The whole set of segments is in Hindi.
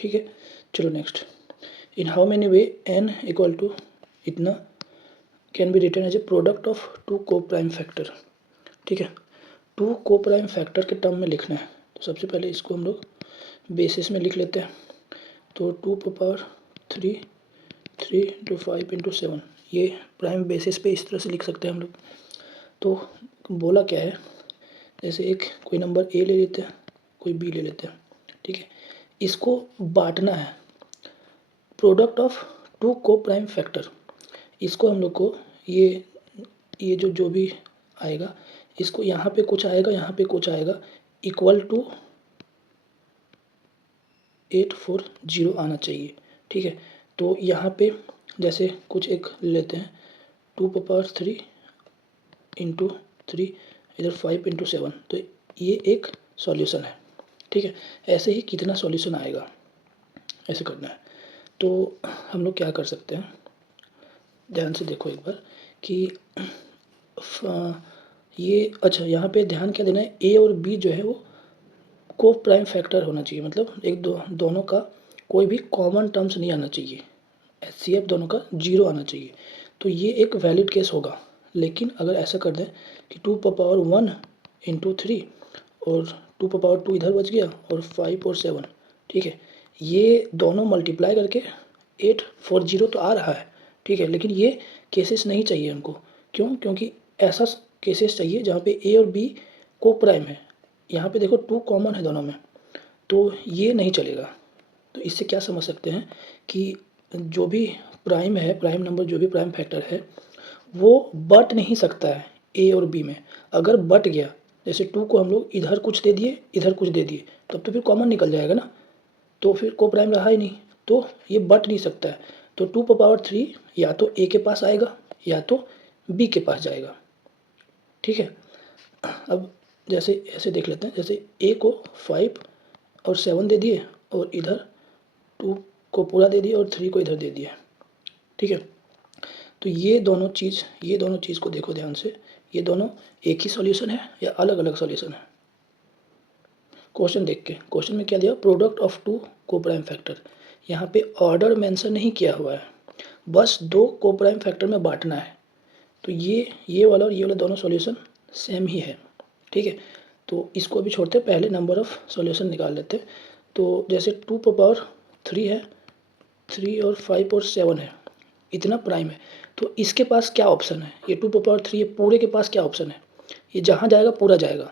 ठीक है। चलो next, in how many ways n equal to इतना can be written as a product of two coprime factor. ठीक है, टू को प्राइम फैक्टर के टर्म में लिखना है। तो सबसे पहले इसको हम लोग बेसिस में लिख लेते हैं। तो 2 3 इंटू 5 इंटू 7, ये प्राइम बेसिस पे इस तरह से लिख सकते हैं हम लोग। तो बोला क्या है, जैसे एक कोई नंबर ए ले लेते हैं, कोई बी ले लेते हैं। ठीक है, इसको बांटना है, product of two coprime factor. इसको हम लोग को ये जो भी आएगा, इसको यहाँ पे कुछ आएगा, यहाँ पे कुछ आएगा, इक्वल टू 840 आना चाहिए। ठीक है, तो यहाँ पे जैसे कुछ एक लेते हैं, 2 3 इंटू 3, इधर 5 इंटू 7, तो ये एक सॉल्यूशन है। ठीक है, ऐसे ही कितना सॉल्यूशन आएगा ऐसे करना है। तो हम लोग क्या कर सकते हैं, ध्यान से देखो एक बार कि ये अच्छा, यहाँ पे ध्यान क्या देना है, ए और बी जो है वो को प्राइम फैक्टर होना चाहिए, मतलब एक दोनों का कोई भी कॉमन टर्म्स नहीं आना चाहिए, HCF दोनों का 0 आना चाहिए। तो ये एक वैलिड केस होगा। लेकिन अगर ऐसा कर दें कि 2 इंटू 3 और 2 इधर बच गया और 5 और 7, ठीक है, ये दोनों मल्टीप्लाई करके 840 तो आ रहा है। ठीक है, लेकिन ये केसेस नहीं चाहिए हमको। क्यों? क्योंकि ऐसा केसेस चाहिए जहाँ पे ए और बी को प्राइम है। यहाँ पे देखो 2 कॉमन है दोनों में, तो ये नहीं चलेगा। तो इससे क्या समझ सकते हैं कि जो भी प्राइम है, प्राइम नंबर जो भी प्राइम फैक्टर है, वो बट नहीं सकता है ए और बी में। अगर बट गया, जैसे 2 को हम लोग इधर कुछ दे दिए, इधर कुछ दे दिए, तब तो फिर कॉमन निकल जाएगा ना, तो फिर को प्राइम रहा ही नहीं, तो ये बट नहीं सकता है। तो 2 3 या तो ए के पास आएगा या तो बी के पास जाएगा। ठीक है, अब जैसे ऐसे देख लेते हैं, जैसे ए को 5 और 7 दे दिए और इधर 2 को पूरा दे दिया और 3 को इधर दे दिया। ठीक है, तो ये दोनों चीज़ को देखो ध्यान से, ये दोनों एक ही सॉल्यूशन है या अलग अलग सॉल्यूशन है। क्वेश्चन देख के, क्वेश्चन में क्या दिया, product of two coprime factor. यहाँ पे ऑर्डर मेंशन नहीं किया हुआ है, बस 2 को प्राइम फैक्टर में बांटना है। तो ये वाला और ये वाला दोनों सॉल्यूशन सेम ही है। ठीक है, तो इसको अभी छोड़ते हैं, पहले नंबर ऑफ सॉल्यूशन निकाल लेते हैं। तो जैसे 2 है, 3 और 5 और 7 है, इतना प्राइम है, तो इसके पास क्या ऑप्शन है, ये 2 है, पूरे के पास क्या ऑप्शन है, ये जहाँ जाएगा पूरा जाएगा।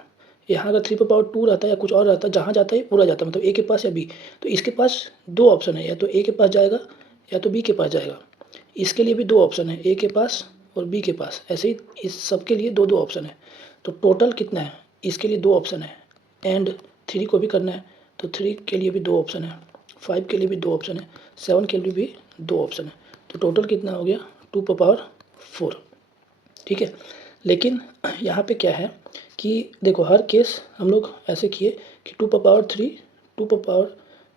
यहाँ अगर 3 रहता है या कुछ और रहता है, जहाँ जाता है पूरा जाता है, मतलब ए के पास या बी। तो इसके पास 2 ऑप्शन है, या तो ए के पास जाएगा या तो बी के पास जाएगा। इसके लिए भी 2 ऑप्शन है, ए के पास और बी के पास। ऐसे ही इस सब के लिए 2 ऑप्शन है। तो टोटल कितना है, इसके लिए 2 ऑप्शन है, एंड 3 को भी करना है तो 3 के लिए भी 2 ऑप्शन है, 5 के लिए भी 2 ऑप्शन है, 7 के लिए भी 2 ऑप्शन है। तो टोटल कितना हो गया, 2 4। ठीक है, लेकिन यहाँ पे क्या है कि देखो, हर केस हम लोग ऐसे किए कि 2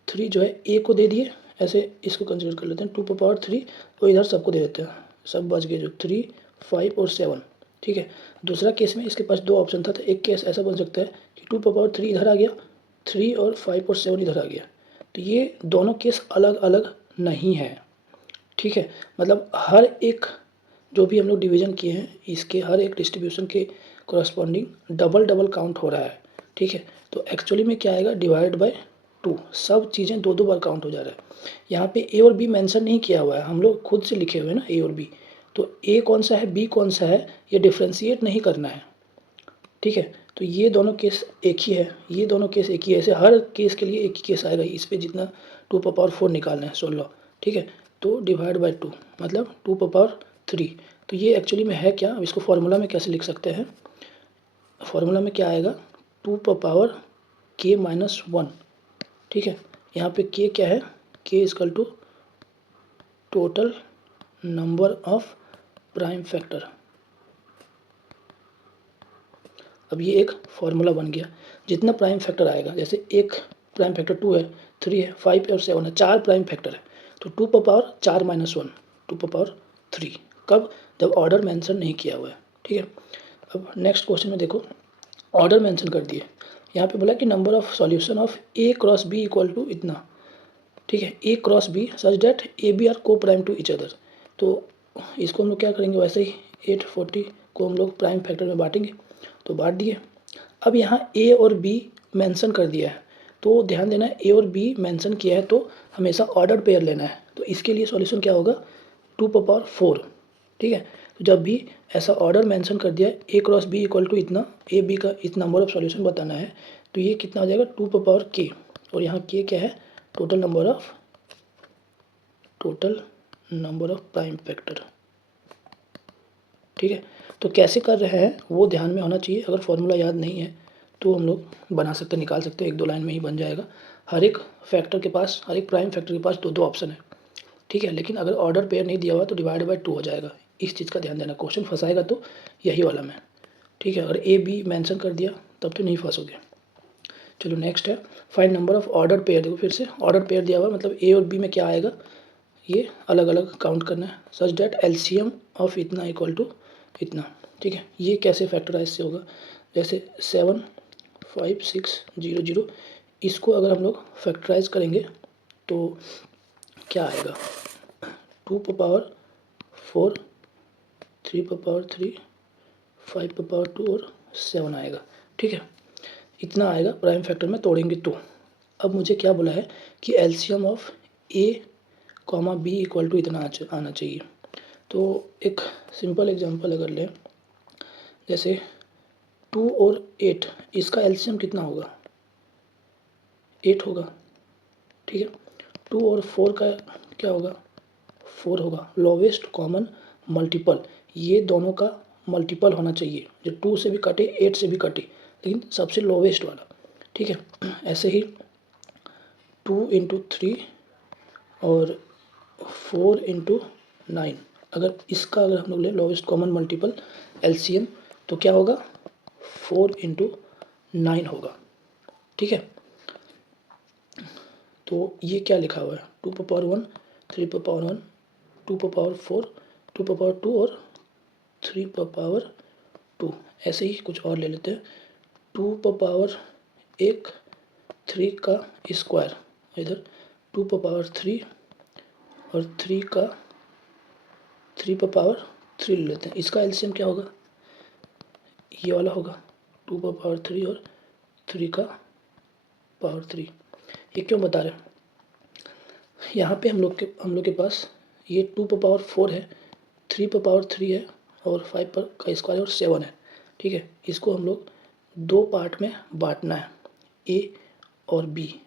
3 जो है ए को दे दिए, ऐसे इसको कंसिडर कर लेते हैं 2 3 और इधर सबको दे देते हैं, सब बच गए जो 3 5 और 7। ठीक है, दूसरा केस में इसके पास 2 ऑप्शन था, तो एक केस ऐसा बन सकता है कि 2 इधर आ गया, 3 और 5 और 7 इधर आ गया। तो ये दोनों केस अलग अलग नहीं है। ठीक है, मतलब हर एक जो भी हम लोग डिवीज़न किए हैं, इसके हर एक डिस्ट्रीब्यूशन के कोरस्पॉन्डिंग डबल डबल काउंट हो रहा है। ठीक है, तो एक्चुअली में क्या आएगा, डिवाइड बाय 2, सब चीज़ें 2 बार काउंट हो जा रहा है। यहाँ पे ए और बी मेंशन नहीं किया हुआ है, हम लोग खुद से लिखे हुए हैं ना ए और बी। तो ए कौन सा है, बी कौन सा है, ये डिफ्रेंशिएट नहीं करना है। ठीक है, तो ये दोनों केस एक ही है, ये दोनों केस एक ही है, ऐसे हर केस के लिए एक ही केस आएगा। इस पर जितना 2 निकालना है 16। ठीक है, तो डिवाइड बाय 2 मतलब 2 तो ये एक्चुअली में है क्या, अब इसको फॉर्मूला में कैसे लिख सकते हैं, फॉर्मूला में क्या आएगा, 2 k-1। ठीक है, यहाँ पे k क्या है, k is equal to total number of prime factor. अब ये एक फार्मूला बन गया, जितना प्राइम फैक्टर आएगा, जैसे एक प्राइम फैक्टर 2 है, 3 है, 5 है और 7 है, 4 प्राइम फैक्टर है, तो 2 4 -1 2 3। कब, जब ऑर्डर मेंशन नहीं किया हुआ है। ठीक है, अब नेक्स्ट क्वेश्चन में देखो, ऑर्डर मेंशन कर दिए, यहाँ पे बोला कि number of solution of A cross B equal to इतना। ठीक है, A cross B such that A B are coprime to each other. तो इसको हम लोग क्या करेंगे, वैसे ही 840 को हम लोग प्राइम फैक्टर में बांटेंगे, तो बांट दिए। अब यहाँ ए और बी मेंशन कर दिया है, तो ध्यान देना ए और बी मेंशन किया है तो हमेशा ऑर्डर पेयर लेना है। तो इसके लिए सॉल्यूशन क्या होगा, 2 पावर 4। ठीक है, तो जब भी ऐसा ऑर्डर मेंशन कर दिया है A cross B equal to इतना, ए बी का इतना नंबर ऑफ सॉल्यूशन बताना है, तो ये कितना हो जाएगा 2 पावर k, और यहाँ k क्या है, total number of prime factor. ठीक है, तो कैसे कर रहे हैं वो ध्यान में होना चाहिए। अगर फॉर्मूला याद नहीं है तो हम लोग बना सकते, निकाल सकते हैं, 1-2 लाइन में ही बन जाएगा। हर एक फैक्टर के पास, हर एक प्राइम फैक्टर के पास 2-2 ऑप्शन है। ठीक है, लेकिन अगर ऑर्डर पेयर नहीं दिया हुआ तो डिवाइड बाय 2 हो जाएगा। इस चीज़ का ध्यान देना, क्वेश्चन फंसाएगा तो यही वाला में। ठीक है, अगर ए बी मेंशन कर दिया तब तो नहीं फंसोगे। चलो नेक्स्ट है find number of order pair. देखो फिर से ऑर्डर पेयर दिया हुआ, मतलब ए और बी में क्या आएगा, ये अलग अलग काउंट करना है सच डैट एलसीएम ऑफ इतना इक्वल टू इतना। ठीक है, ये कैसे फैक्टराइज से होगा, जैसे 75600, इसको अगर हम लोग फैक्टराइज करेंगे तो क्या आएगा, 2 पावर 4, 3 पावर 3, 5 पावर 2 और 7 आएगा। ठीक है, इतना आएगा प्राइम फैक्टर में तोड़ेंगे तो। अब मुझे क्या बोला है कि LCM of a comma b equal to इतना आना चाहिए। तो एक सिंपल एग्जांपल अगर लें, जैसे 2 और 8, इसका एलसीएम कितना होगा, 8 होगा। ठीक है, 2 और 4 का क्या होगा, 4 होगा। लोवेस्ट कॉमन मल्टीपल, ये दोनों का मल्टीपल होना चाहिए, जो 2 से भी कटे 8 से भी कटे, लेकिन सबसे लोवेस्ट वाला। ठीक है, ऐसे ही 2 इंटू 3 और 4 इंटू 9, अगर इसका अगर हम लोग ले लोवेस्ट कॉमन मल्टीपल एलसीएम, तो क्या होगा, 4 इंटू 9 होगा। ठीक है, तो ये क्या लिखा हुआ है, 2 पावर 1, 3 पावर 1, 2 पावर 4, 2 पावर 2 और 3 पावर 2। ऐसे ही कुछ और ले लेते हैं, 2 पावर 3 का स्क्वायर, इधर 2 पावर 3 और 3 ले लेते हैं। इसका एलसीएम क्या होगा, ये वाला होगा, 2 पावर 3 और 3 ये क्यों बता रहे हैं, यहाँ पे हम लोग के पास ये 2 पावर 4 है, 3 पावर 3 है और 5 का स्क्वायर और 7 है। ठीक है, इसको हम लोग 2 पार्ट में बांटना है, ए और बी,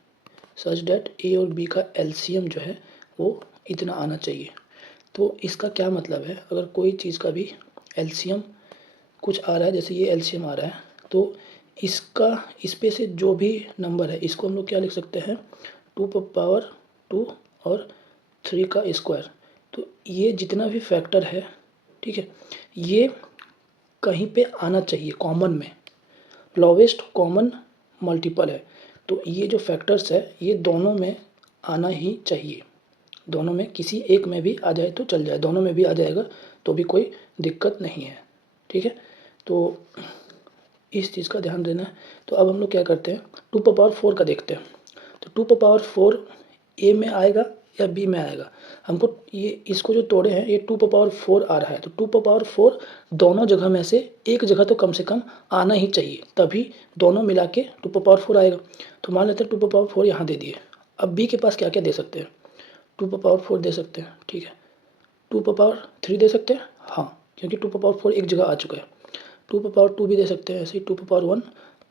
सच डैट ए और बी का एलसीएम जो है वो इतना आना चाहिए। तो इसका क्या मतलब है, अगर कोई चीज़ का भी एलसीएम कुछ आ रहा है, जैसे ये एलसीएम आ रहा है, तो इसका इस पे से जो भी नंबर है इसको हम लोग क्या लिख सकते हैं, 2 पावर 2 और 3 का स्क्वायर। तो ये जितना भी फैक्टर है, ठीक है, ये कहीं पे आना चाहिए कॉमन में, लोवेस्ट कॉमन मल्टीपल है। तो ये जो फैक्टर्स है ये दोनों में आना ही चाहिए, दोनों में किसी एक में भी आ जाए तो चल जाए, दोनों में भी आ जाएगा तो भी कोई दिक्कत नहीं है। ठीक है, तो इस चीज़ का ध्यान देना है। तो अब हम लोग क्या करते हैं, 2 पावर 4 का देखते हैं। तो 2 पावर 4 ए में आएगा या बी में आएगा, हमको ये इसको जो तोड़े हैं ये 2 पावर 4 आ रहा है, तो 2 पावर 4 दोनों जगह में से एक जगह तो कम से कम आना ही चाहिए, तभी दोनों मिला के 2 पावर 4 आएगा। तो मान लेते हैं 2 पावर 4 यहाँ दे दिए। अब बी के पास क्या क्या दे सकते हैं, 2 पावर 4 दे सकते हैं। ठीक है, 2 पावर 3 दे सकते हैं, हाँ, क्योंकि 2 पावर 4 एक जगह आ चुका है। 2 पावर 2 भी दे सकते हैं, ऐसे ही 2 पावर 1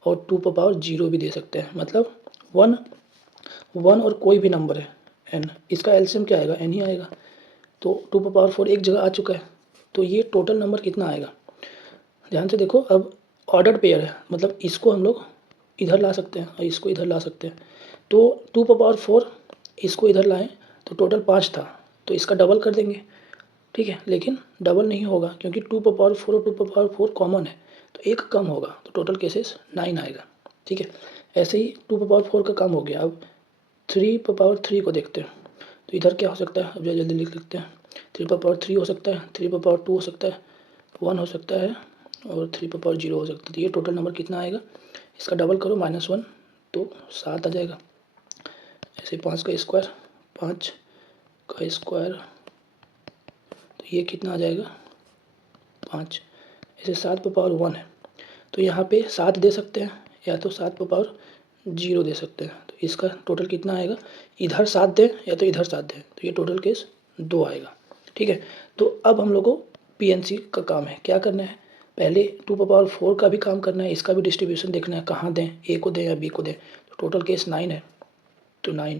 और 2 पावर 0 भी दे सकते हैं, मतलब 1 और कोई भी नंबर है n, इसका एलसीएम क्या आएगा, n ही आएगा। तो 2 पावर 4 एक जगह आ चुका है, तो ये टोटल नंबर कितना आएगा, ध्यान से देखो। अब ऑर्डर पेयर है, मतलब इसको हम लोग इधर ला सकते हैं और इसको इधर ला सकते हैं। तो 2 पावर 4 इसको इधर लाएं तो टोटल 5 था, तो इसका डबल कर देंगे। ठीक है, लेकिन डबल नहीं होगा क्योंकि 2 पावर 4 और 2 पावर 4 कॉमन है, तो एक कम होगा, तो टोटल केसेस 9 आएगा। ठीक है, ऐसे ही 2 पावर 4 का काम हो गया। अब 3 पावर 3 को देखते हैं, तो इधर क्या हो सकता है, अब जल्दी लिख लेते हैं। 3 पावर 3 हो सकता है, 3 पावर 2 हो सकता है, 1 हो सकता है और 3 पावर 0 हो सकता है। तो ये टोटल नंबर कितना आएगा, इसका डबल करो -1 तो 7 आ जाएगा। ऐसे 5 का स्क्वायर 5 का स्क्वायर, तो ये कितना आ जाएगा 5। ऐसे 7 पावर 1 है, तो यहाँ पे 7 दे सकते हैं या तो 7 पावर 0 दे सकते हैं। तो इसका टोटल कितना आएगा, इधर 7 दें या तो इधर 7 दें, तो ये टोटल केस 2 आएगा। ठीक है, तो अब हम लोग को पीएनसी का काम है, क्या करना है, पहले 2 पावर 4 का भी काम करना है, इसका भी डिस्ट्रीब्यूशन देखना है, कहाँ दें, ए को दें या बी को दें। तो टोटल केस 9 है, तो 9,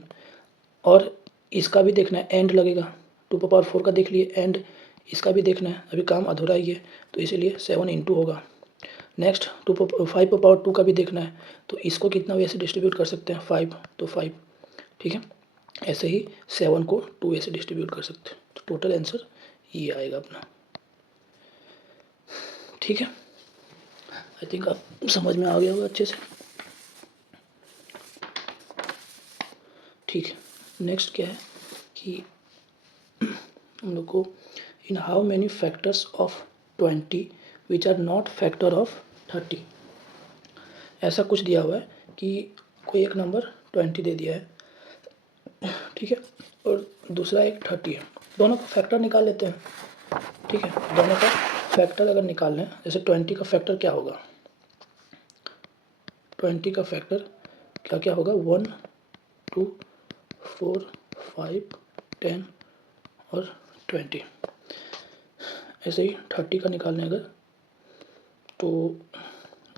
और इसका भी देखना है, एंड लगेगा। 2 पावर 4 का देख लिए, एंड इसका भी देखना है, अभी काम अधूरा ही है, तो इसीलिए 7 इंटू होगा। नेक्स्ट 5 पावर 2 का भी देखना है, तो इसको कितना वैसे डिस्ट्रीब्यूट कर सकते हैं 5, तो 5। ठीक है, ऐसे ही 7 को 2 वैसे डिस्ट्रीब्यूट कर सकते हैं, तो टोटल आंसर ये आएगा अपना। ठीक है, आई थिंक आप समझ में आ गया होगा अच्छे से। ठीक है, नेक्स्ट क्या है कि हम लोग को इन how many factors of 20 which are not factor of 30। ऐसा कुछ दिया हुआ है कि कोई एक नंबर 20 दे दिया है, ठीक है, और दूसरा एक 30 है, दोनों का फैक्टर निकाल लेते हैं। ठीक है, दोनों का फैक्टर अगर निकाल लें, जैसे 20 का फैक्टर क्या होगा, 20 का फैक्टर क्या क्या होगा, 1 2 4 5 10 और 20। ऐसे ही 30 का निकालने अगर, तो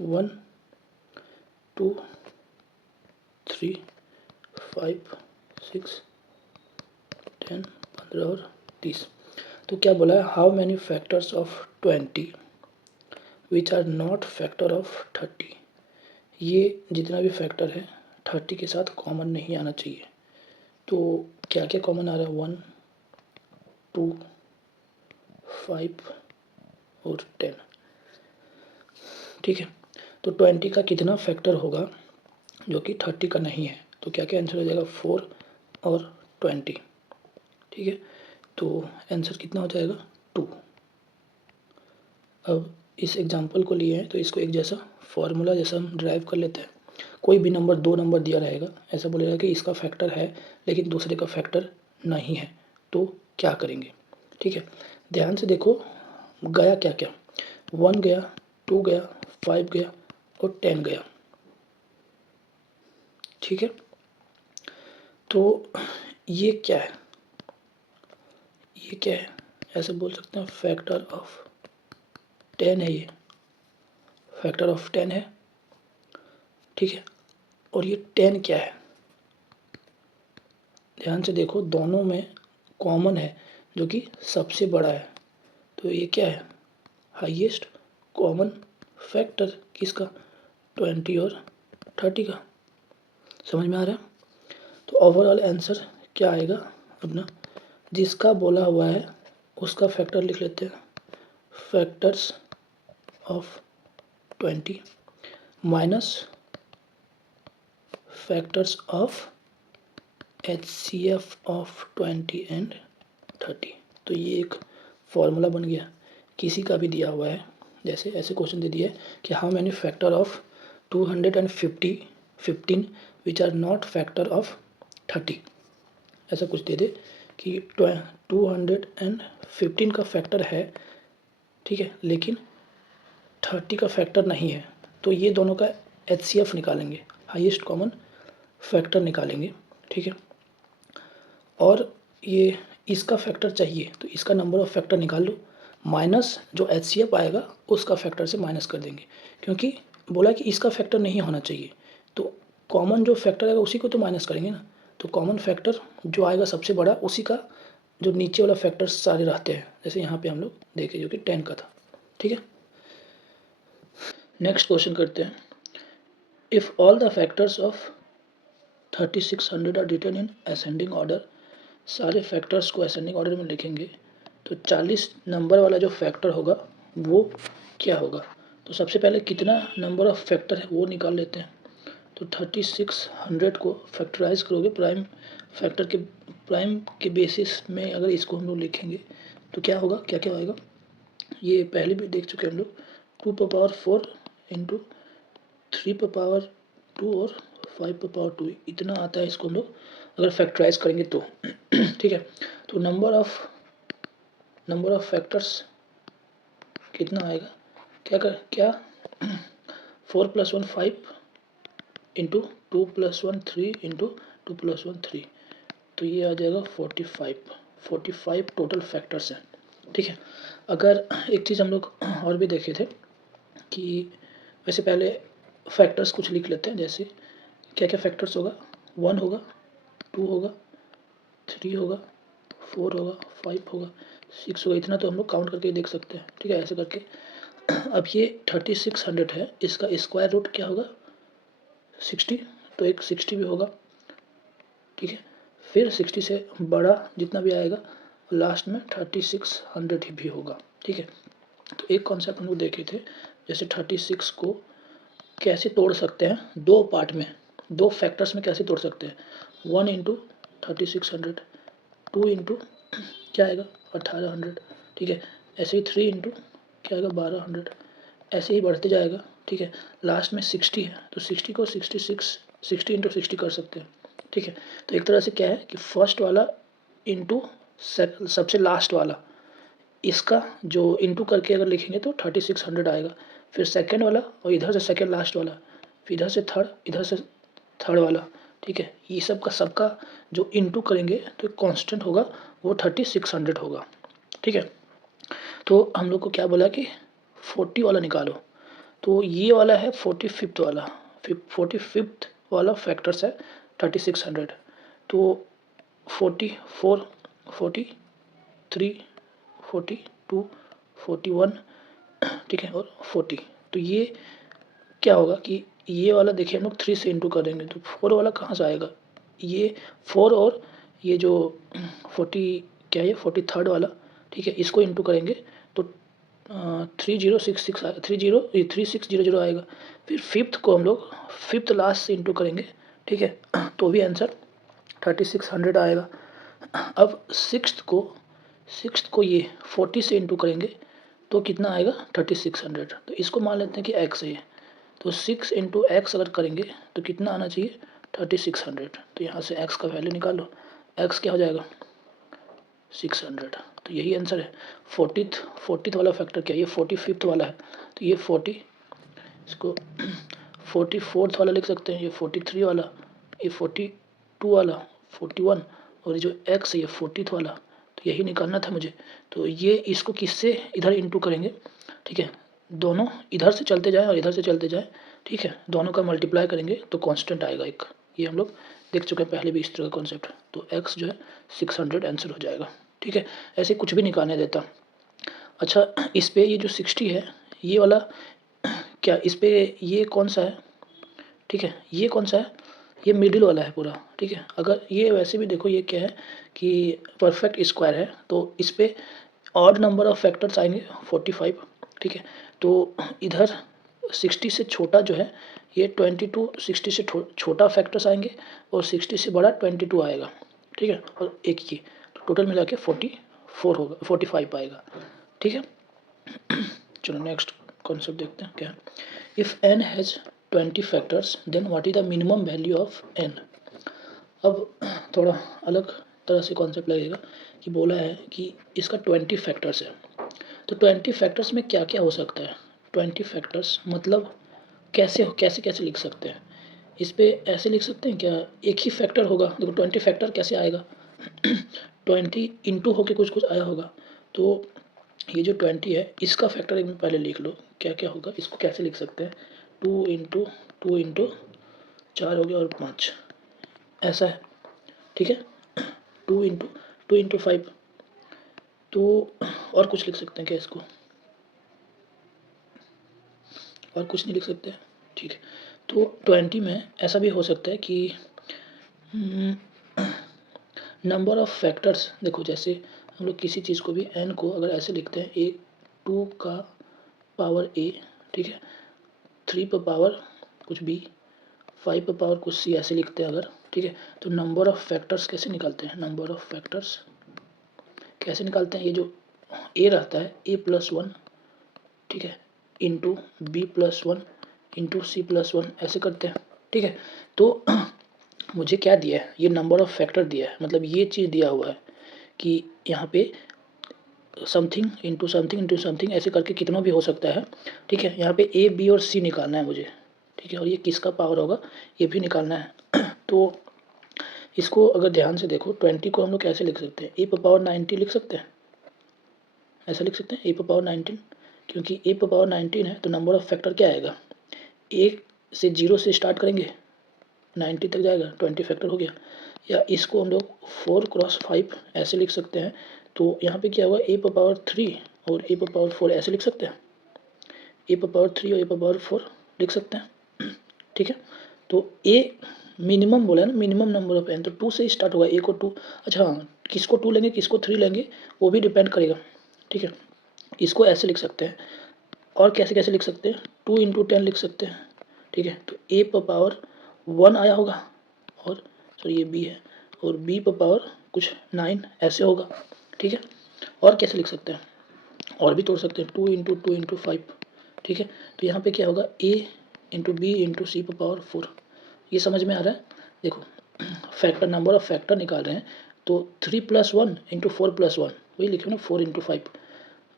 1 2 3 5 6 10 15 और 30। तो क्या बोला है, how many factors of 20 which are not factor of 30। ये जितना भी फैक्टर है 30 के साथ कॉमन नहीं आना चाहिए। तो क्या क्या कॉमन आ रहा है, 1 2 5 और 10। ठीक है, तो 20 का कितना फैक्टर होगा जो कि 30 का नहीं है, तो क्या क्या आंसर हो जाएगा, 4 और 20। ठीक है, तो आंसर कितना हो जाएगा, 2। अब इस एग्जांपल को लिए हैं तो इसको एक जैसा फॉर्मूला जैसा हम ड्राइव कर लेते हैं। कोई भी नंबर 2 नंबर दिया रहेगा, ऐसा बोलेगा कि इसका फैक्टर है लेकिन दूसरे का फैक्टर नहीं है, तो क्या करेंगे। ठीक है, ध्यान से देखो गया क्या क्या, 1 गया, 2 गया, 5 गया और 10 गया। ठीक है, तो ये क्या है, ये क्या है, ऐसे बोल सकते हैं फैक्टर ऑफ 10 है, ये फैक्टर ऑफ 10 है। ठीक है, और ये 10 क्या है, ध्यान से देखो दोनों में कॉमन है जो कि सबसे बड़ा है, तो ये क्या है, हाईएस्ट कॉमन फैक्टर किसका, 20 और 30 का। समझ में आ रहा है, तो ओवरऑल आंसर क्या आएगा अपना, जिसका बोला हुआ है उसका फैक्टर लिख लेते हैं, factors of 20 minus factors of HCF of 20 and 30। तो ये एक फॉर्मूला बन गया, किसी का भी दिया हुआ है, जैसे ऐसे क्वेश्चन दे दिया है कि how many factor of 215 which are not factor of 30। ऐसा कुछ दे दे कि 215 का फैक्टर है, ठीक है, लेकिन 30 का फैक्टर नहीं है, तो ये दोनों का HCF निकालेंगे, हाईएस्ट कॉमन फैक्टर निकालेंगे। ठीक है, और ये इसका फैक्टर चाहिए तो इसका नंबर ऑफ फैक्टर निकाल लो, माइनस जो HCF आएगा उसका फैक्टर से माइनस कर देंगे, क्योंकि बोला कि इसका फैक्टर नहीं होना चाहिए, तो कॉमन जो फैक्टर आएगा उसी को तो माइनस करेंगे ना, तो कॉमन फैक्टर जो आएगा सबसे बड़ा उसी का जो नीचे वाला फैक्टर सारे रहते हैं, जैसे यहाँ पे हम लोग देखे जो कि 10 का था। ठीक है, नेक्स्ट क्वेश्चन करते हैं, if all the factors of 3600 are written in ascending order, सारे फैक्टर्स को असेंडिंग ऑर्डर में लिखेंगे, तो 40 नंबर वाला जो फैक्टर होगा वो क्या होगा। तो सबसे पहले कितना नंबर ऑफ फैक्टर है वो निकाल लेते हैं, तो 3600 को फैक्टराइज करोगे प्राइम के बेसिस में, अगर इसको हम लोग लिखेंगे तो क्या होगा, क्या क्या आएगा, ये पहले भी देख चुके हैं हम लोग, 2 पावर 4 इंटू 3 पावर 2 और 5 पावर 2, इतना आता है, इसको हम लोग अगर फैक्टराइज करेंगे तो ठीक है। तो नंबर ऑफ फैक्टर्स कितना आएगा, क्या 4 + 1 5 इंटू 2 + 1 3 इंटू 2 + 1 3, तो ये आ जाएगा 45 टोटल फैक्टर्स हैं। ठीक है। अगर एक चीज़ हम लोग और भी देखे थे कि वैसे पहले फैक्टर्स कुछ लिख लेते हैं, जैसे क्या क्या फैक्टर्स होगा, 1 होगा, 2 होगा, 3 होगा, 4 होगा, 5 होगा, 6 होगा, इतना तो हम लोग काउंट करके देख सकते हैं। ठीक है, ऐसे करके अब ये 3600 है, इसका स्क्वायर रूट क्या होगा 60, तो एक 60 भी होगा। ठीक है, फिर 60 से बड़ा जितना भी आएगा लास्ट में 3600 ही भी होगा। ठीक है, तो एक कॉन्सेप्ट हम लोग देखे थे, जैसे 36 को कैसे तोड़ सकते हैं दो पार्ट में, दो फैक्टर्स में कैसे तोड़ सकते हैं, 1 इंटू 3600, 2 इंटू क्या आएगा 1800। ठीक है, ऐसे ही 3 इंटू क्या आएगा 1200, ऐसे ही बढ़ते जाएगा। ठीक है, लास्ट में 60 है, तो 60 को 60 इंटू 60 कर सकते हैं। ठीक है, तो एक तरह से क्या है कि फर्स्ट वाला इंटू सबसे लास्ट वाला, इसका जो इंटू करके अगर लिखेंगे तो 3600 आएगा। फिर सेकेंड वाला और इधर से सेकेंड लास्ट वाला, फिर इधर से थर्ड, इधर से थर्ड वाला। ठीक है, ये सबका जो इंटू करेंगे तो कांस्टेंट होगा वो 3600 होगा। ठीक है, तो हम लोग को क्या बोला कि 40 वाला निकालो, तो ये वाला है 45th वाला, 45th वाला फैक्टर्स है 3600, तो 44, 43, 42, 41, ठीक है, और 40, तो ये क्या होगा कि ये वाला देखिए हम लोग 3 से इंटू करेंगे तो 4 वाला कहाँ से आएगा, ये 4 और ये जो 40 क्या है 43rd वाला। ठीक है, इसको इंटू करेंगे तो 3066 3600 आएगा। फिर फिफ्थ को हम लोग फिफ्थ लास्ट से इंटू करेंगे। ठीक है, तो भी आंसर 3600 आएगा। अब सिक्स्थ को ये 40 से इंटू करेंगे तो कितना आएगा 3600, तो इसको मान लेते हैं कि x है ये, तो 6 इंटू एक्स अगर करेंगे तो कितना आना चाहिए 3600, तो यहाँ से x का वैल्यू निकालो, x क्या हो जाएगा 600, तो यही आंसर है। 40th वाला फैक्टर क्या है, ये 45th वाला है, तो ये 40, इसको 44th वाला लिख सकते हैं, ये 43 वाला, ये 42 वाला, 41, और ये जो x है ये 40th वाला, तो यही निकालना था मुझे। तो ये इसको किससे इधर इंटू करेंगे, ठीक है, दोनों इधर से चलते जाएं और इधर से चलते जाएं। ठीक है, दोनों का मल्टीप्लाई करेंगे तो कांस्टेंट आएगा एक, ये हम लोग देख चुके हैं पहले भी इस तरह का कॉन्सेप्ट, तो x जो है 600 आंसर हो जाएगा। ठीक है, ऐसे कुछ भी निकालने देता। अच्छा, इस पे ये जो 60 है ये वाला क्या, इस पे ये कौन सा है, ठीक है, ये कौन सा है, ये मिडिल वाला है पूरा। ठीक है, अगर ये वैसे भी देखो ये क्या है कि परफेक्ट स्क्वायर है, तो इस पे ऑड नंबर ऑफ फैक्टर्स आएंगे 45। ठीक है, तो इधर 60 से छोटा जो है ये 22, 60 से छोटा फैक्टर्स आएंगे और 60 से बड़ा 22 आएगा। ठीक है, और एक ये, तो टोटल मिला के 44 होगा, 45 आएगा। ठीक है, चलो नेक्स्ट कॉन्सेप्ट देखते हैं क्या है। If n has 20 factors then what is the minimum value of n। अब थोड़ा अलग तरह से कॉन्सेप्ट लगेगा कि बोला है कि इसका 20 फैक्टर्स है, तो 20 फैक्टर्स में क्या क्या हो सकता है, 20 फैक्टर्स मतलब कैसे कैसे कैसे लिख सकते हैं, इस पे ऐसे लिख सकते हैं क्या, एक ही फैक्टर होगा, देखो 20 फैक्टर कैसे आएगा 20 इंटू होके कुछ कुछ आया होगा, तो ये जो 20 है इसका फैक्टर एक पहले लिख लो क्या क्या होगा, इसको कैसे लिख सकते हैं, 2 इंटू 4 हो गया और 5, ऐसा है। ठीक है, 2 इंटू 5, तो और कुछ लिख सकते हैं क्या इसको, और कुछ नहीं लिख सकते। ठीक है, तो 20 में ऐसा भी हो सकता है कि नंबर ऑफ़ फैक्टर्स, देखो जैसे हम लोग किसी चीज़ को भी n को अगर ऐसे लिखते हैं a 2 का पावर a, ठीक है, 3 पर पावर कुछ b, 5 पर पावर कुछ c, ऐसे लिखते हैं अगर। ठीक है, तो नंबर ऑफ़ फैक्टर्स कैसे निकालते हैं, नंबर ऑफ़ फैक्टर्स कैसे निकालते हैं, ये जो a रहता है a+1, ठीक है, इंटू b+1 इंटू c+1 ऐसे करते हैं। ठीक है, तो मुझे क्या दिया है, ये नंबर ऑफ फैक्टर दिया है, मतलब ये चीज़ दिया हुआ है कि यहाँ पे something into something into something ऐसे करके कितना भी हो सकता है, ठीक है। यहाँ पे ए बी और सी निकालना है मुझे, ठीक है, और ये किसका पावर होगा ये भी निकालना है। तो इसको अगर ध्यान से देखो, 20 को हम लोग कैसे लिख सकते हैं, ए पर पावर 90 लिख सकते हैं, ऐसा लिख सकते हैं ए पर पावर 19, क्योंकि ए पर पावर 19 है तो नंबर ऑफ फैक्टर क्या आएगा, एक से 0 से स्टार्ट करेंगे 90 तक जाएगा, 20 फैक्टर हो गया। या इसको हम लोग 4 × 5 ऐसे लिख सकते हैं, तो यहाँ पे क्या हुआ ए पर पावर 3 और ए पर पावर 4 ऐसे लिख सकते हैं, ए पर पावर 3 और ए पर पावर 4 लिख सकते हैं, ठीक है। तो ए मिनिमम बोला है ना, मिनिमम नंबर ऑफ एन, तो 2 से स्टार्ट होगा, ए को 2, अच्छा हाँ, किसको 2 लेंगे किसको 3 लेंगे वो भी डिपेंड करेगा, ठीक है। इसको ऐसे लिख सकते हैं, और कैसे कैसे लिख सकते हैं, 2 × 10 लिख सकते हैं, ठीक है। तो ए पर पावर 1 आया होगा, और सॉरी ये बी है, और बी पर पावर कुछ 9 ऐसे होगा, ठीक है। और कैसे लिख सकते हैं, और भी तोड़ सकते हैं, 2 × 2 × 5, ठीक है। तो यहाँ पे क्या होगा, ए इंटू बी इंटू सी पर पावर 4, ये समझ में आ रहा है। देखो फैक्टर, नंबर ऑफ फैक्टर निकाल रहे हैं, तो 3 + 1 × 4 + 1 वही लिखे ना, 4 × 5,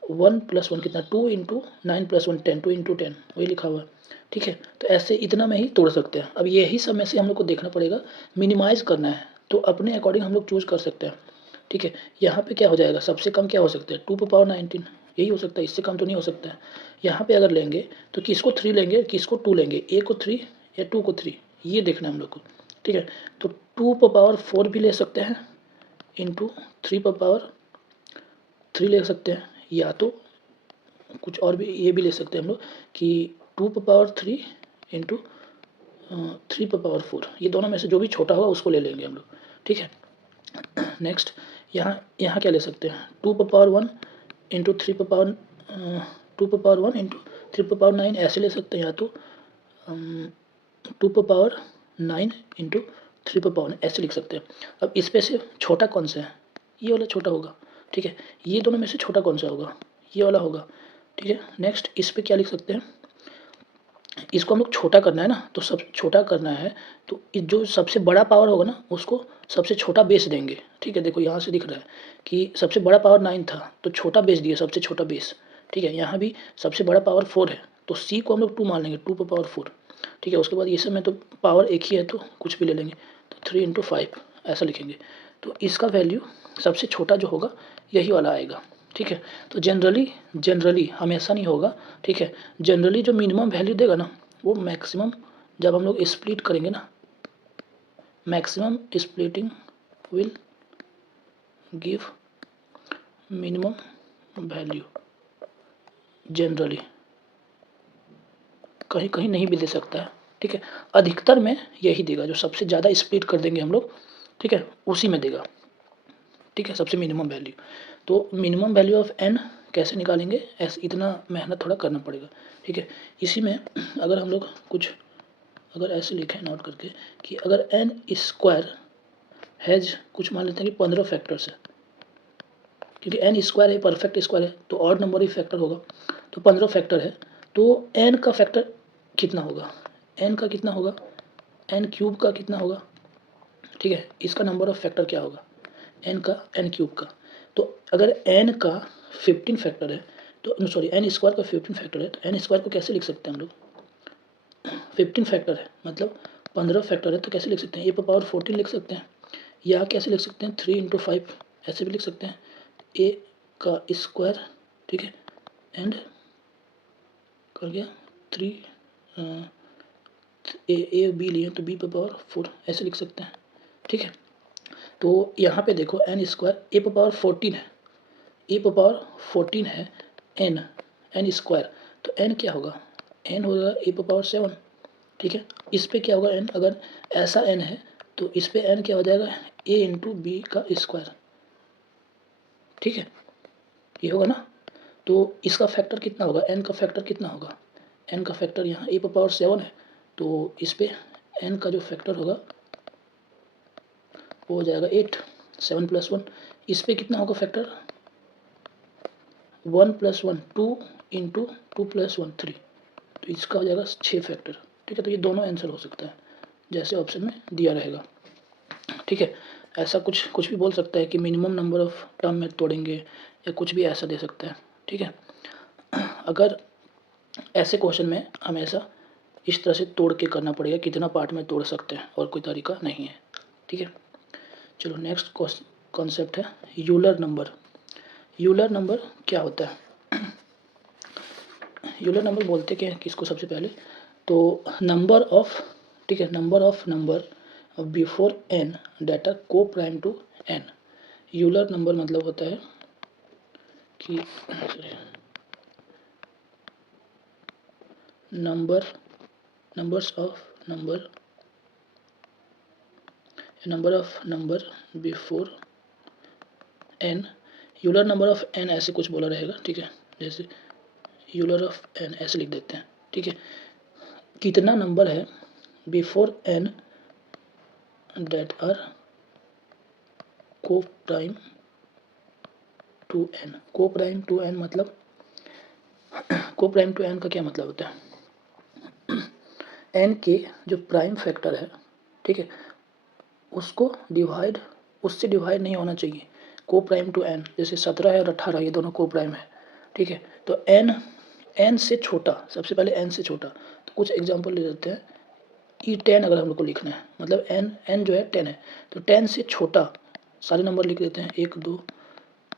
1 + 1 कितना, 2 × 9 + 1 10, 2 × 10 वही लिखा हुआ है, ठीक है। तो ऐसे इतना में ही तोड़ सकते हैं। अब यही सब में से हम लोग को देखना पड़ेगा, मिनिमाइज़ करना है तो अपने अकॉर्डिंग हम लोग चूज़ कर सकते हैं, ठीक है। यहाँ पे क्या हो जाएगा, सबसे कम क्या हो सकता है, 2 × 19 यही हो सकता है, इससे कम तो नहीं हो सकता है। यहाँ पे अगर लेंगे तो किसको 3 लेंगे किसको 2 लेंगे, ए को 3 या 2 को 3, ये देखना है हम लोग को, ठीक है। तो 2 × 4 भी ले सकते हैं, इंटू 3 ले सकते हैं, या तो कुछ और भी ये भी ले सकते हैं हम लोग कि 2 × 3 इंटू 3 × 4, ये दोनों में से जो भी छोटा होगा उसको ले लेंगे हम लोग, ठीक है। नेक्स्ट यहाँ यहाँ क्या ले सकते हैं, 2 × 1 इंटू 3 × 2 × 1 इंटू 3 × 9 ऐसे ले सकते हैं, या तो 2 × 9 इंटू 3 × 1 ऐसे लिख सकते हैं। अब इस पे से छोटा कौन सा है, ये वाला छोटा होगा, ठीक है। ये दोनों में से छोटा कौन सा होगा, ये वाला होगा, ठीक है। नेक्स्ट इस पे क्या लिख सकते हैं, इसको हम लोग छोटा करना है ना, तो सब छोटा करना है तो जो सबसे बड़ा पावर होगा ना उसको सबसे छोटा बेस देंगे, ठीक है। देखो यहाँ से दिख रहा है कि सबसे बड़ा पावर 9 था तो छोटा बेस दिया, सबसे छोटा बेस, ठीक है। यहाँ भी सबसे बड़ा पावर 4 है तो सी को हम लोग 2 मान लेंगे, 2 × 4, ठीक है। उसके बाद ये सब में तो पावर एक ही है तो कुछ भी ले लेंगे, तो 3 × 5 ऐसा लिखेंगे। तो इसका वैल्यू सबसे छोटा जो होगा यही वाला आएगा, ठीक है। तो जनरली हमेशा नहीं होगा, ठीक है। जनरली जो मिनिमम वैल्यू देगा ना वो मैक्सिमम, जब हम लोग स्प्लिट करेंगे ना, maximum splitting will give minimum value, generally कहीं कहीं नहीं भी दे सकता है, ठीक है। अधिकतर में यही देगा, जो सबसे ज़्यादा स्प्लिट कर देंगे हम लोग, ठीक है, उसी में देगा, ठीक है, सबसे मिनिमम वैल्यू। तो मिनिमम वैल्यू ऑफ एन कैसे निकालेंगे, ऐसे इतना मेहनत थोड़ा करना पड़ेगा, ठीक है। इसी में अगर हम लोग कुछ अगर ऐसे लिखें नोट करके कि अगर एन स्क्वायर हैज़ कुछ मान लेते हैं कि 15 फैक्टर्स है, क्योंकि एन स्क्वायर है, परफेक्ट स्क्वायर है तो ऑड नंबर ही फैक्टर होगा, तो 15 फैक्टर है, तो एन का फैक्टर कितना होगा, एन का कितना होगा, एन क्यूब का कितना होगा, ठीक है। इसका नंबर ऑफ फैक्टर क्या होगा, एन का एन क्यूब का। तो अगर एन का 15 फैक्टर है तो सॉरी एन स्क्वायर का 15 फैक्टर है तो एन स्क्वायर को कैसे लिख सकते हैं हम लोग, 15 फैक्टर है मतलब 15 फैक्टर है तो कैसे लिख सकते हैं, ए पर पावर 14 लिख सकते हैं, या कैसे लिख सकते हैं 3 × 5 ऐसे भी लिख सकते हैं, ए का स्क्वायर, ठीक है, एंड कर गया 3 ए बी लिए तो बी पर पावर 4 ऐसे लिख सकते हैं, ठीक है। तो यहाँ पे देखो एन स्क्वायर ए पर पावर 14 है, ए पर पावर 14 है, एन स्क्वायर, तो एन क्या होगा, एन होगा ए पर पावर 7, ठीक है। इस पे क्या होगा एन, अगर ऐसा एन है तो इस पे एन क्या हो जाएगा, ए इंटू बी का स्क्वायर, ठीक है, ये होगा ना। तो इसका फैक्टर कितना होगा, एन का फैक्टर कितना होगा, एन का फैक्टर यहाँ ए पर पावर 7 है तो इस पे एन का जो फैक्टर होगा वो हो जाएगा 8, 7 + 1, इस पे कितना होगा फैक्टर 1 + 1 2 इंटू 2 + 1 3, तो इसका हो जाएगा 6 फैक्टर, ठीक है। तो ये दोनों आंसर हो सकता है जैसे ऑप्शन में दिया रहेगा। ठीक है। ऐसा कुछ कुछ भी बोल सकता है कि मिनिमम नंबर ऑफ टर्म में तोड़ेंगे या कुछ भी ऐसा दे सकता है। ठीक है। अगर ऐसे क्वेश्चन में हमेशा इस तरह से तोड़ के करना पड़ेगा, कितना पार्ट में तोड़ सकते हैं, और कोई तरीका नहीं है। ठीक है। चलो नेक्स्ट कॉन्सेप्ट है यूलर नंबर। यूलर नंबर क्या होता है? यूलर नंबर बोलते क्या है किसको? सबसे पहले तो नंबर ऑफ, ठीक है, number of number before N that are coprime to N. Euler number मतलब होता है कि numbers of number before N, Euler number of N ऐसे कुछ बोला रहेगा। ठीक है, जैसे यूलर ऑफ एन ऐसे लिख देते हैं। ठीक है, कितना नंबर है before N that are coprime to N. को प्राइम टू एन मतलब, को प्राइम टू एन का क्या मतलब होता है? एन के जो प्राइम फैक्टर है, ठीक है, उसको डिवाइड, उससे डिवाइड नहीं होना चाहिए। को प्राइम टू एन, जैसे 17 है और 18 ये दोनों को प्राइम है। ठीक है, तो एन से छोटा, सबसे पहले एन से छोटा, तो कुछ एग्जांपल ले लेते हैं। E10 अगर हम लोग को लिखना है, मतलब एन जो है 10 है, तो 10 से छोटा सारे नंबर लिख देते हैं। 1 2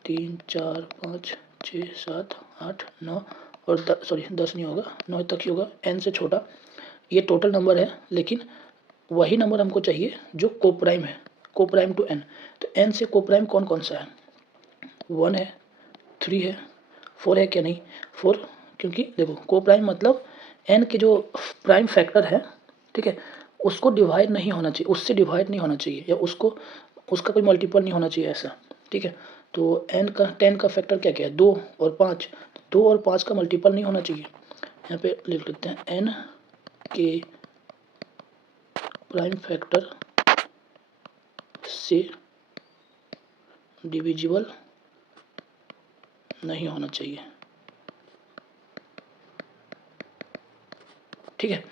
3 4 5 6 7 8 9 और 10 नहीं होगा, 9 तक ही होगा। एन से छोटा ये टोटल नंबर है, लेकिन वही नंबर हमको चाहिए जो कोप्राइम है, कोप्राइम टू एन। तो एन से कोप्राइम कौन कौन सा है? 1 है, 3 है, 4 है क्या? नहीं 4, क्योंकि देखो कोप्राइम मतलब एन के जो प्राइम फैक्टर है, ठीक है, उसको डिवाइड नहीं होना चाहिए, उससे डिवाइड नहीं होना चाहिए, या उसका कोई मल्टीपल नहीं होना चाहिए ऐसा। ठीक है, तो एन का 10 का फैक्टर क्या क्या है? 2 और 5, 2 और 5 का मल्टीपल नहीं होना चाहिए। यहाँ पे लिख लेते हैं एन के प्राइम फैक्टर से डिविजिबल नहीं होना चाहिए। ठीक है,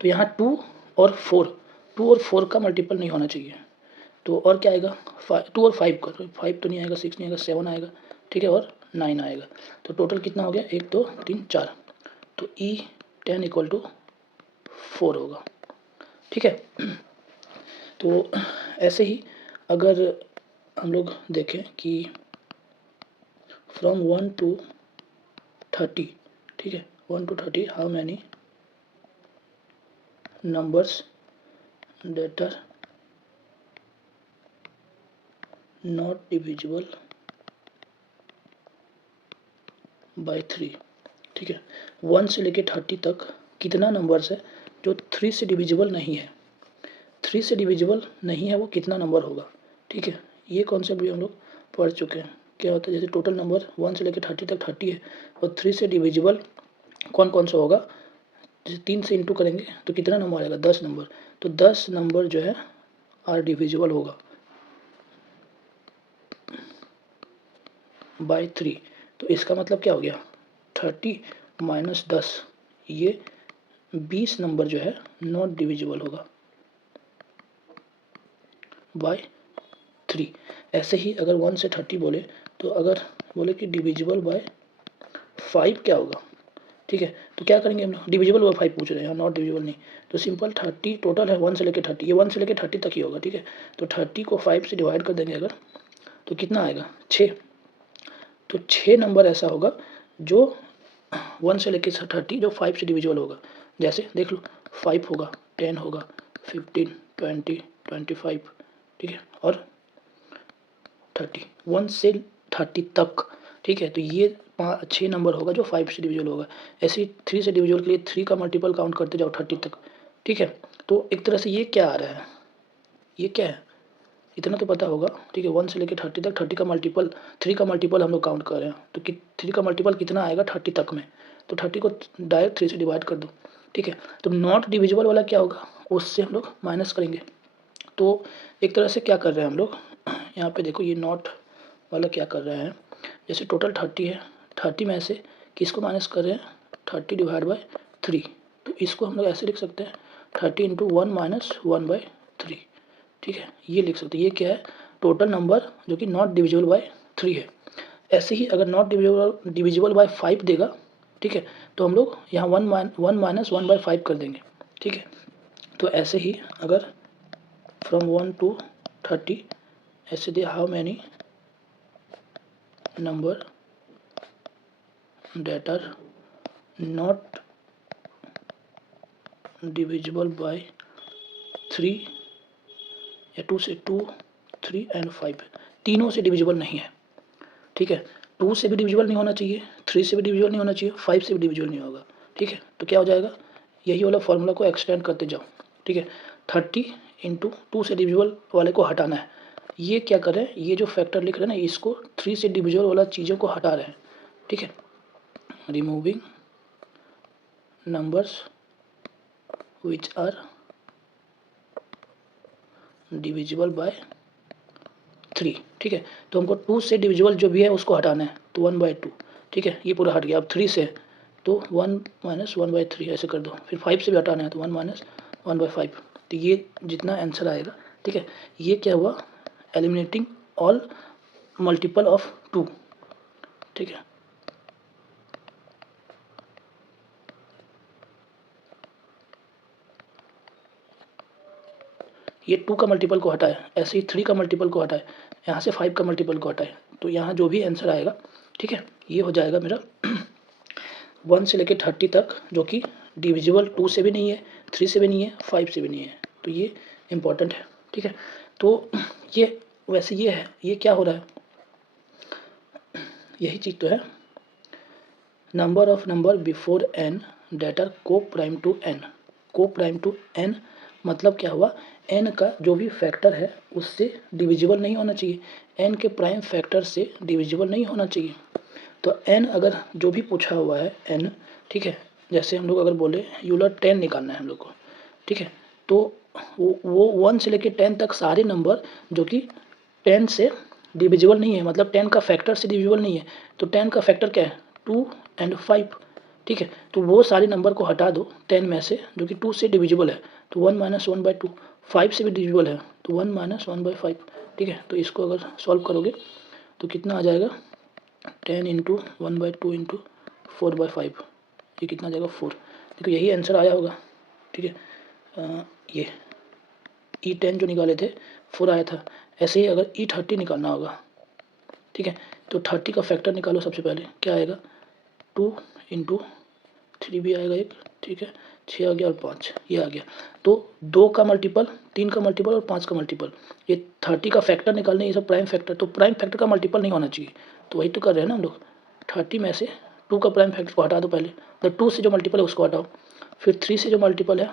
तो यहाँ 2 और 4 का मल्टीपल नहीं होना चाहिए। तो और क्या आएगा? 2 और 5 का, 5 तो नहीं आएगा, 6 नहीं आएगा, 7 आएगा। ठीक है, और 9 आएगा। तो टोटल कितना हो गया? 1 2 3 4। तो E10 इक्वल टू 4 होगा। ठीक है, तो ऐसे ही अगर हम लोग देखें कि फ्रॉम 1 to 30, ठीक है, 1 to 30 how many numbers that are not divisible by 3। ठीक है, 1 से लेके 30 तक कितना नंबर्स है जो 3 से डिविजिबल नहीं है? 3 से डिविजिबल नहीं है वो कितना नंबर होगा? ठीक है, ये कॉन्सेप्ट भी हम लोग पढ़ चुके हैं। क्या होता है, जैसे टोटल नंबर 1 से लेकर 30 तक 30 है, और 3 से डिविजिबल कौन कौन सा होगा? जैसे 3 से इंटू करेंगे तो कितना नंबर आएगा? 10 नंबर। तो 10 नंबर जो है आर डिविजिबल होगा बाय 3। तो इसका मतलब क्या हो गया? 30 माइनस 10, ये 20 नंबर जो है नॉट डिविजिबल होगा बाय 3। ऐसे ही अगर 1 से 30 बोले, तो अगर बोले कि डिविजिबल बाय 5 क्या होगा? ठीक है, तो क्या करेंगे हम लोग? डिविजिबल बाय 5 पूछ रहे हैं, नॉट डिविजिबल नहीं। तो सिंपल 30 टोटल है 1 से लेकर 30, ये 1 से लेकर 30 तक ही होगा। ठीक है, तो 30 को 5 से डिवाइड कर देंगे अगर, तो कितना आएगा? 6। तो 6 नंबर ऐसा होगा जो 1 से लेकर 30 जो 5 से डिविजिबल होगा। जैसे देख लो, 5 होगा, 10 होगा, 15 20 25, ठीक है, और 30, 1 से 30 तक। ठीक है, तो ये 6 नंबर होगा जो 5 से डिविजिबल होगा। ऐसे ही 3 से डिविजिबल के लिए 3 का मल्टीपल काउंट करते जाओ 30 तक। ठीक है, तो एक तरह से ये क्या आ रहा है? ये क्या है? इतना तो पता होगा। ठीक है, 1 से लेकर 30 तक 30 का मल्टीपल, 3 का मल्टीपल हम लोग काउंट कर रहे हैं, तो 3 का मल्टीपल कितना आएगा 30 तक में? तो 30 को डायरेक्ट 3 से डिवाइड कर दो। ठीक है, तो नॉट डिविजिबल वाला क्या होगा? उससे हम लोग माइनस करेंगे। तो एक तरह से क्या कर रहे हैं हम लोग, यहाँ पे देखो ये नॉट वाला क्या कर रहे हैं, जैसे टोटल 30 है, 30 में से किसको माइनस कर रहे हैं? 30 डिवाइड बाई 3। तो इसको हम लोग ऐसे लिख सकते हैं 30 इंटू 1 माइनस 1 बाई 3। ठीक है, ये लिख सकते हैं। ये क्या है, टोटल नंबर जो कि नॉट डिविजिबल बाय 3 है। ऐसे ही अगर नॉट डिविजिबल बाय 5 देगा, ठीक है, तो हम लोग यहाँ 1 माइनस 1/5 कर देंगे। ठीक है, तो ऐसे ही अगर फ्रॉम 1 to 30 ऐसे दे, how many number that are not divisible by 3 या 2 से 2, 3 and 5 तीनों से डिविजिबल नहीं है। ठीक है, 2 से भी डिविजिबल नहीं होना चाहिए, 3 से भी डिविजिबल नहीं होना चाहिए, 5 से भी डिविजिबल नहीं होगा। ठीक है, तो क्या हो जाएगा, यही वाला फॉर्मूला को एक्सटेंड करते जाओ। ठीक है, 30 इंटू 2 से डिविजिबल वाले को हटाना है। ये क्या करें, ये जो फैक्टर लिख रहे हैं ना, इसको 3 से डिविजिबल वाला चीज़ों को हटा रहे हैं। ठीक है, removing numbers which are divisible by 3। ठीक है, तो हमको 2 से डिविजिबल जो भी है उसको हटाना है, तो 1/2। ठीक है, ये पूरा हट गया। अब 3 से तो 1 माइनस 1/3 ऐसे कर दो। फिर 5 से भी हटाना है तो 1 माइनस 1/5। तो ये जितना आंसर आएगा। ठीक है, ये क्या हुआ, एलिमिनेटिंग ऑल मल्टीपल ऑफ 2। ठीक है, ये 2 का मल्टीपल को हटाए, ऐसे ही 3 का मल्टीपल को हटाए, यहाँ से 5 का मल्टीपल को हटाए, तो यहाँ जो भी आंसर आएगा, ठीक है, ये हो जाएगा मेरा 1 से लेकर 30 तक, जो कि डिविजिबल 2 से भी नहीं है, 3 से भी नहीं है, 5 से भी नहीं है। तो ये इम्पॉर्टेंट है। ठीक है, तो ये वैसे ये है, ये क्या हो रहा है, यही चीज़ तो है, number of number before n that are coprime to n। Coprime to n मतलब क्या हुआ, n का जो भी फैक्टर है उससे डिविजिबल नहीं होना चाहिए, n के प्राइम फैक्टर से डिविजिबल नहीं होना चाहिए। तो n अगर जो भी पूछा हुआ है n, ठीक है, जैसे हम लोग अगर बोले यूलर 10 निकालना है हम लोग को, ठीक है, तो वो 1 से लेकर 10 तक सारे नंबर जो कि 10 से डिविजिबल नहीं है, मतलब 10 का फैक्टर से डिविजिबल नहीं है, तो 10 का फैक्टर क्या है, 2 and 5। ठीक है, तो वो सारे नंबर को हटा दो 10 में से जो कि 2 से डिविजिबल है, तो 1 माइनस 1/2। 5 से भी डिविजिबल है तो 1 माइनस 1/5। ठीक है, तो इसको अगर सॉल्व करोगे तो कितना आ जाएगा, 10 इंटू 1/2 इंटू 4/5, ये कितना आ जाएगा 4। देखो यही आंसर आया होगा। ठीक है, ये E10 जो निकाले थे 4 आया था। ऐसे ही अगर E30 निकालना होगा, ठीक है, तो 30 का फैक्टर निकालो। सबसे पहले क्या आएगा, 2 इंटू 3 भी आएगा एक, ठीक है, 6 आ गया और 5 ये आ गया। तो 2 का मल्टीपल, 3 का मल्टीपल और 5 का मल्टीपल, ये 30 का फैक्टर निकालने, ये सब प्राइम फैक्टर, तो प्राइम फैक्टर का मल्टीपल नहीं होना चाहिए, तो वही तो कर रहे हैं ना हम लोग। 30 में से 2 का प्राइम फैक्टर को हटा दो पहले, तो 2 से जो मल्टीपल है उसको हटाओ, फिर 3 से जो मल्टीपल है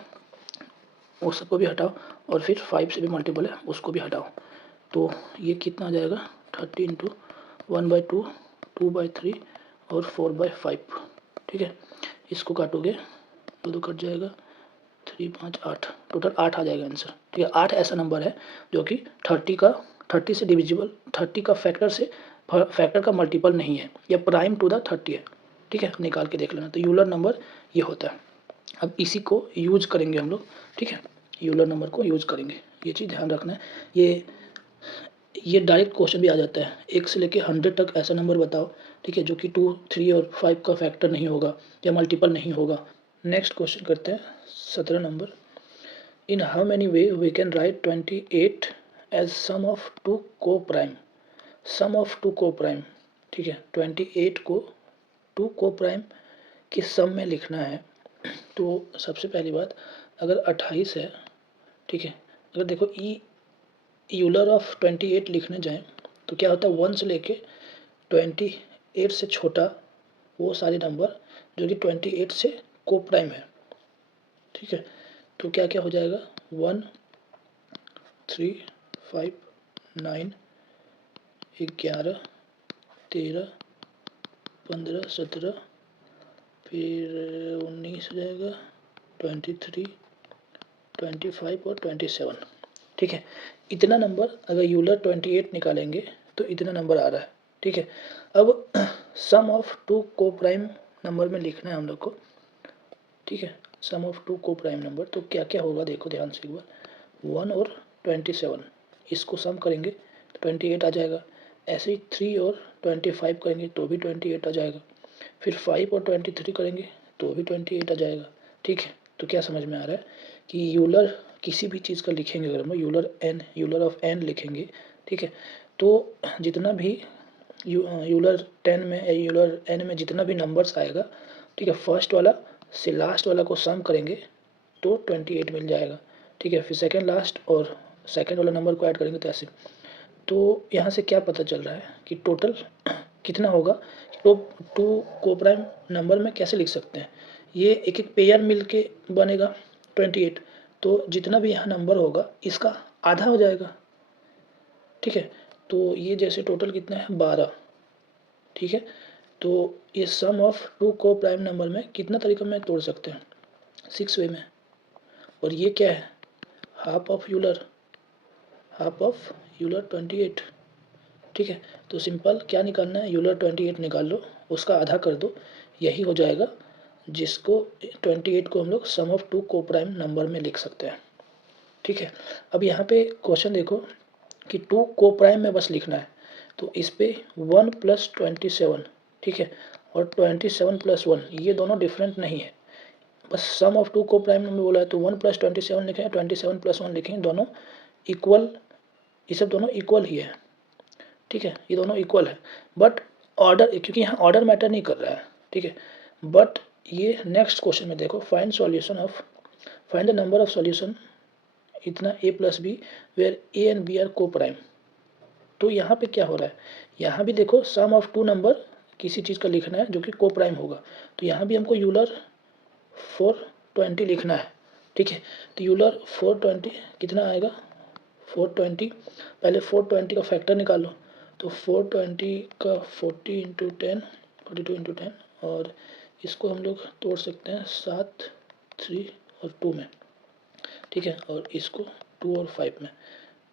उस सबको भी हटाओ, और फिर 5 से भी मल्टीपल है उसको भी हटाओ। तो ये कितना आ जाएगा, 30 इंटू 1/2, 2/3 और 4/5। ठीक है, इसको काटोगे तो कट जाएगा, 3 5 8, टोटल 8 आ जाएगा आंसर। ठीक है, 8 ऐसा नंबर है जो कि 30 से डिविजिबल, 30 का फैक्टर से फैक्टर का मल्टीपल नहीं है, या प्राइम टू द 30 है। ठीक है, निकाल के देख लेना। तो यूलर नंबर ये होता है। अब इसी को यूज करेंगे हम लोग। ठीक है, यूलर नंबर को यूज करेंगे, ये चीज़ ध्यान रखना है। ये डायरेक्ट क्वेश्चन भी आ जाता है, 1 से लेके 100 तक ऐसा नंबर बताओ, ठीक है, जो कि 2 3 और 5 का फैक्टर नहीं होगा या मल्टीपल नहीं होगा। नेक्स्ट क्वेश्चन करते हैं 17 number. In how many way we can write 28 as sum of 2 को प्राइम। सम ऑफ 2 को प्राइम, ठीक है, 28 को 2 को प्राइम के सम में लिखना है। तो सबसे पहली बात, अगर 28 है, ठीक है, अगर देखो यूलर ऑफ 28 लिखने जाएं तो क्या होता है, 1 से लेके 28 से छोटा वो सारे नंबर जो कि 28 से को प्राइम है। ठीक है, तो क्या क्या हो जाएगा, 1 3 5 9 11 13 15 17, फिर 19 हो जाएगा, 23 25 और 27। ठीक है, इतना नंबर अगर यूलर 28 निकालेंगे तो इतना नंबर आ रहा है। ठीक है, अब सम ऑफ 2 को प्राइम नंबर में लिखना है हम लोग को। ठीक है, सम ऑफ 2 को प्राइम नंबर, तो क्या क्या होगा देखो ध्यान से एक बार, 1 और 27, इसको सम करेंगे तो 28 आ जाएगा। ऐसे ही 3 और 25 करेंगे तो भी 28 आ जाएगा। फिर 5 और 23 करेंगे तो भी 28 आ जाएगा। ठीक है, तो क्या समझ में आ रहा है कि यूलर किसी भी चीज़ का लिखेंगे, अगर हम यूलर ऑफ एन लिखेंगे, ठीक है, तो जितना भी यूलर 10 में या यूलर एन में जितना भी नंबर्स आएगा, ठीक है, फर्स्ट वाला से लास्ट वाला को सम करेंगे तो 28 मिल जाएगा। ठीक है, फिर सेकेंड लास्ट और सेकेंड वाला नंबर को ऐड करेंगे तो ऐसे। तो यहाँ से क्या पता चल रहा है कि टोटल कितना होगा। तो टू कोप्राइम नंबर में कैसे लिख सकते हैं, ये एक एक पेयर मिल के बनेगा 28, तो जितना भी यहाँ नंबर होगा इसका आधा हो जाएगा। ठीक है, तो ये जैसे टोटल कितना है 12। ठीक है, तो ये sum of to coprime number में कितना तरीका में तोड़ सकते हैं, 6 वे में। और ये क्या है, हाफ ऑफ यूलर 28। ठीक है, तो सिंपल क्या निकालना है, यूलर 28 निकाल लो, उसका आधा कर दो, यही हो जाएगा, जिसको 28 को हम लोग सम ऑफ टू कोप्राइम नंबर में लिख सकते हैं। ठीक है, अब यहाँ पे क्वेश्चन देखो कि टू कोप्राइम में बस लिखना है, तो इस पे 1 + 27, ठीक है, और 27 + 1 ये दोनों डिफरेंट नहीं है, बस सम ऑफ टू कोप्राइम में बोला है तो 1 + 27 लिखें, 27 + 1 लिखें, दोनों इक्वल, ये सब दोनों इक्वल ही है। ठीक है, ये दोनों इक्वल है, बट ऑर्डर, क्योंकि यहाँ ऑर्डर मैटर नहीं कर रहा है। ठीक है, बट ये नेक्स्ट क्वेश्चन में देखो, find the number of solution इतना a + b where a and b are coprime. तो यहाँ पे क्या हो रहा है, यहाँ भी देखो सम ऑफ टू नंबर किसी चीज़ का लिखना है जो कि कोप्राइम होगा, तो यहाँ भी हमको यूलर 420 लिखना है। ठीक है, तो यूलर 420 कितना आएगा, 420, पहले 420 का फैक्टर निकाल लो, तो 420 का 40 × 10, 42 × 10, और इसको हम लोग तोड़ सकते हैं 7, 3 और 2 में। ठीक है, और इसको 2 और 5 में,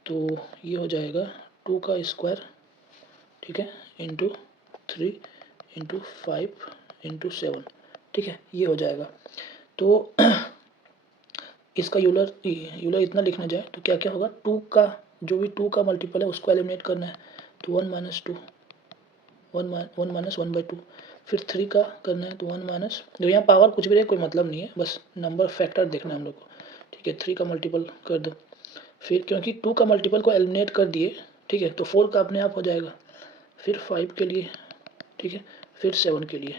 तो ये हो जाएगा 2 का स्क्वायर, ठीक है, इंटू 3 × 5 × 7। ठीक है, ये हो जाएगा। तो इसका यूलर इतना लिखना जाए तो क्या क्या होगा, 2 का जो भी 2 का मल्टीपल है उसको एलिमिनेट करना है, तो 1 - 2, 1 - 1/2। फिर 3 का करना है तो 1 माइनस, जो यहाँ पावर कुछ भी रहे कोई मतलब नहीं है, बस नंबर फैक्टर देखना है हम लोग को। ठीक है, 3 का मल्टीपल कर दो, फिर क्योंकि 2 का मल्टीपल को एलिमिनेट कर दिए, ठीक है, तो 4 का अपने आप हो जाएगा, फिर 5 के लिए, ठीक है, फिर 7 के लिए,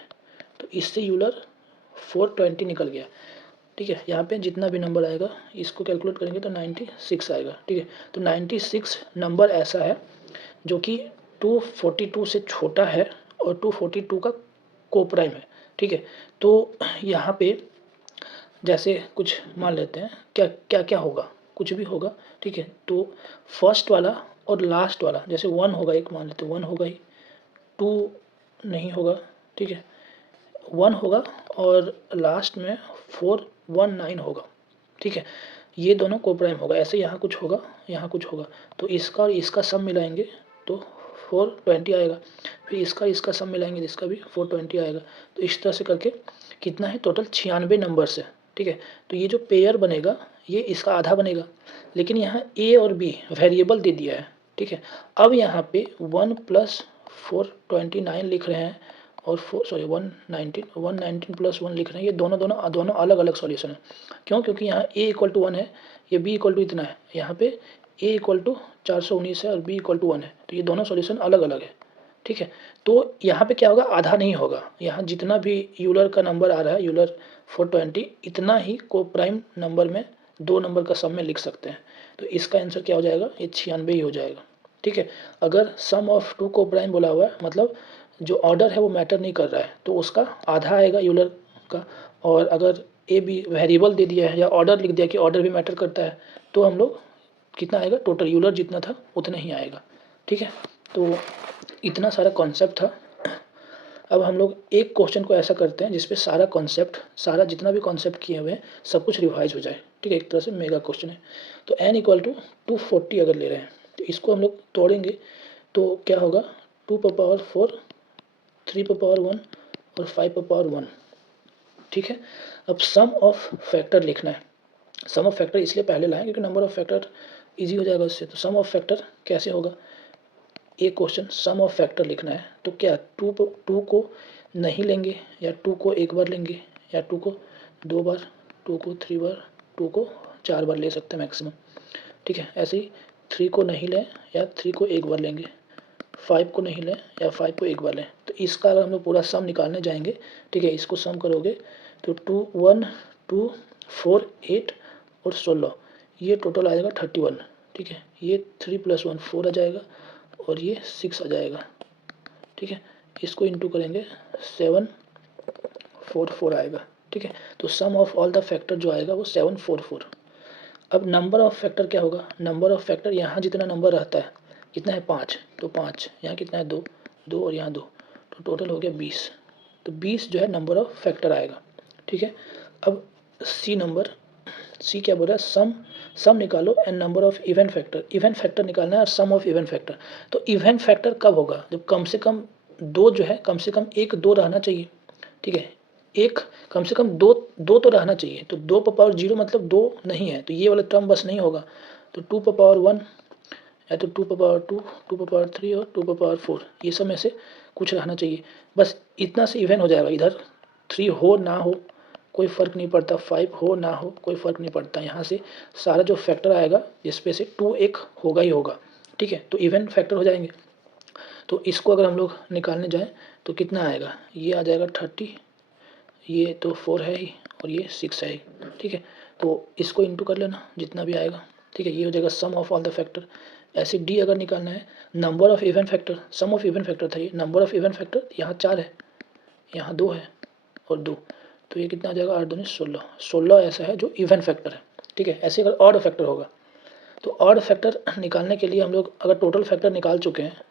तो इससे यूलर 420 निकल गया। ठीक है, यहाँ पे जितना भी नंबर आएगा इसको कैलकुलेट करेंगे तो 96 आएगा। ठीक है, तो 96 नंबर ऐसा है जो कि 242 से छोटा है और 242 का कोप्राइम है। ठीक है, तो यहाँ पे जैसे कुछ मान लेते हैं, क्या क्या क्या होगा, कुछ भी होगा। ठीक है, तो फर्स्ट वाला और लास्ट वाला, जैसे 1 होगा, एक मान लेते 1 होगा ही, 2 नहीं होगा। ठीक है, 1 होगा और लास्ट में 419 होगा। ठीक है, ये दोनों कोप्राइम होगा। ऐसे यहाँ कुछ होगा, यहाँ कुछ होगा, तो इसका और इसका सम मिलाएंगे तो 420 आएगा, फिर इसका सम मिलाएंगे, इसका भी 420 आएगा। तो इस तरह से करके कितना है, टोटल 96 नंबर्स है। ठीक है, तो ये जो पेयर बनेगा ये इसका आधा बनेगा, लेकिन यहाँ ए और बी वेरिएबल दे दिया है। ठीक है, अब यहाँ पे 1 + 429 लिख रहे हैं और 119 + 1 लिख रहे हैं, ये दोनों अलग अलग सॉल्यूशन है। क्यों, क्योंकि यहाँ a = 1 है, ये b = इतना है, यहाँ पे a = 419 है और b = 1 है, तो ये दोनों सॉल्यूशन अलग अलग है। ठीक है, तो यहाँ पे क्या होगा, आधा नहीं होगा, यहाँ जितना भी यूलर का नंबर आ रहा है, यूलर 420, इतना ही कोप्राइम नंबर में 2 नंबर का सम में लिख सकते हैं। तो इसका आंसर क्या हो जाएगा, ये 96 ही हो जाएगा। ठीक है, अगर सम ऑफ टू कोप्राइम बोला हुआ है, मतलब जो ऑर्डर है वो मैटर नहीं कर रहा है, तो उसका आधा आएगा यूलर का। और अगर ए बी वेरिएबल दे दिया है या ऑर्डर लिख दिया कि ऑर्डर भी मैटर करता है, तो हम लोग कितना आएगा, टोटल यूलर जितना था उतना ही आएगा। ठीक है, तो इतना सारा कॉन्सेप्ट था। अब हम लोग एक क्वेश्चन को ऐसा करते हैं जिसपे सारा कॉन्सेप्ट, सारा जितना भी कॉन्सेप्ट किए हुए हैं सब कुछ रिवाइज हो जाए। ठीक है, एक तरह से मेगा क्वेश्चन है। तो n = 240 अगर ले रहे हैं तो इसको हम लोग तोड़ेंगे तो क्या होगा, 2⁴, 3⁴ और 5⁴ ठीक है, अब सम ऑफ फैक्टर लिखना है। सम ऑफ फैक्टर इसलिए पहले लाएं क्योंकि नंबर ऑफ फैक्टर इजी हो जाएगा उससे। तो सम ऑफ फैक्टर कैसे होगा, एक क्वेश्चन सम ऑफ फैक्टर लिखना है तो क्या टू को नहीं लेंगे, या टू को एक बार लेंगे, या टू को दो बार, टू को थ्री बार, टू को चार बार ले सकते हैं मैक्सिमम। ठीक है, ऐसे ही थ्री को नहीं लें या थ्री को एक बार लेंगे, फाइव को नहीं लें या फाइव को एक बार लें। तो इसका अगर हम लोग पूरा सम निकालने जाएंगे, ठीक है, इसको सम करोगे तो 2 1 2 4 8 और 16, ये टोटल आ जाएगा 31। ठीक है, ये 3 + 1 4 आ जाएगा और ये 6 आ जाएगा। ठीक है, इसको इंटू करेंगे 744 आएगा। ठीक है, तो सम ऑफ ऑल द फैक्टर जो आएगा वो 744। अब नंबर ऑफ फैक्टर क्या होगा, नंबर ऑफ फैक्टर यहाँ जितना नंबर रहता है, कितना है 5, तो 5, यहाँ कितना है 2 2 और यहाँ 2, तो टोटल हो गया 20। तो 20 जो है नंबर ऑफ फैक्टर आएगा। ठीक है, अब सी क्या बोल रहा है, सम निकालो and number of even factor निकालना है और सम ऑफ इवेंट फैक्टर। तो इवेंट फैक्टर कब होगा, जब कम से कम दो जो है, कम से कम एक दो रहना चाहिए। ठीक है, एक कम से कम दो दो तो रहना चाहिए। तो 2 × 0 मतलब 2 नहीं है, तो ये वाला टर्म बस नहीं होगा। तो 2 × 1 या तो 2 × 2, 2 × 3 और 2 × 4, ये सब में से कुछ रहना चाहिए। बस इतना से इवेंट हो जाएगा। इधर 3 हो ना हो कोई फ़र्क नहीं पड़ता, 5 हो ना हो कोई फ़र्क नहीं पड़ता। यहाँ से सारा जो फैक्टर आएगा जिसपे से 2 एक होगा ही होगा। ठीक है, तो इवेंट फैक्टर हो जाएंगे। तो इसको अगर हम लोग निकालने जाएँ तो कितना आएगा, ये आ जाएगा 30, ये तो 4 है ही और ये 6 है ही। ठीक है, तो इसको इंटू कर लेना जितना भी आएगा। ठीक है, ये हो जाएगा sum of all the factor. ऐसे डी अगर निकालना है, number of even factor, sum of even factor था ये, नंबर ऑफ इवेंट फैक्टर यहाँ 4 है, यहाँ 2 है और 2, तो ये कितना आ जाएगा 8 दूनी 16। 16 ऐसा है जो इवेंट फैक्टर है। ठीक है, ऐसे अगर ऑड फैक्टर होगा, तो ऑड फैक्टर निकालने के लिए हम लोग अगर टोटल फैक्टर निकाल चुके हैं,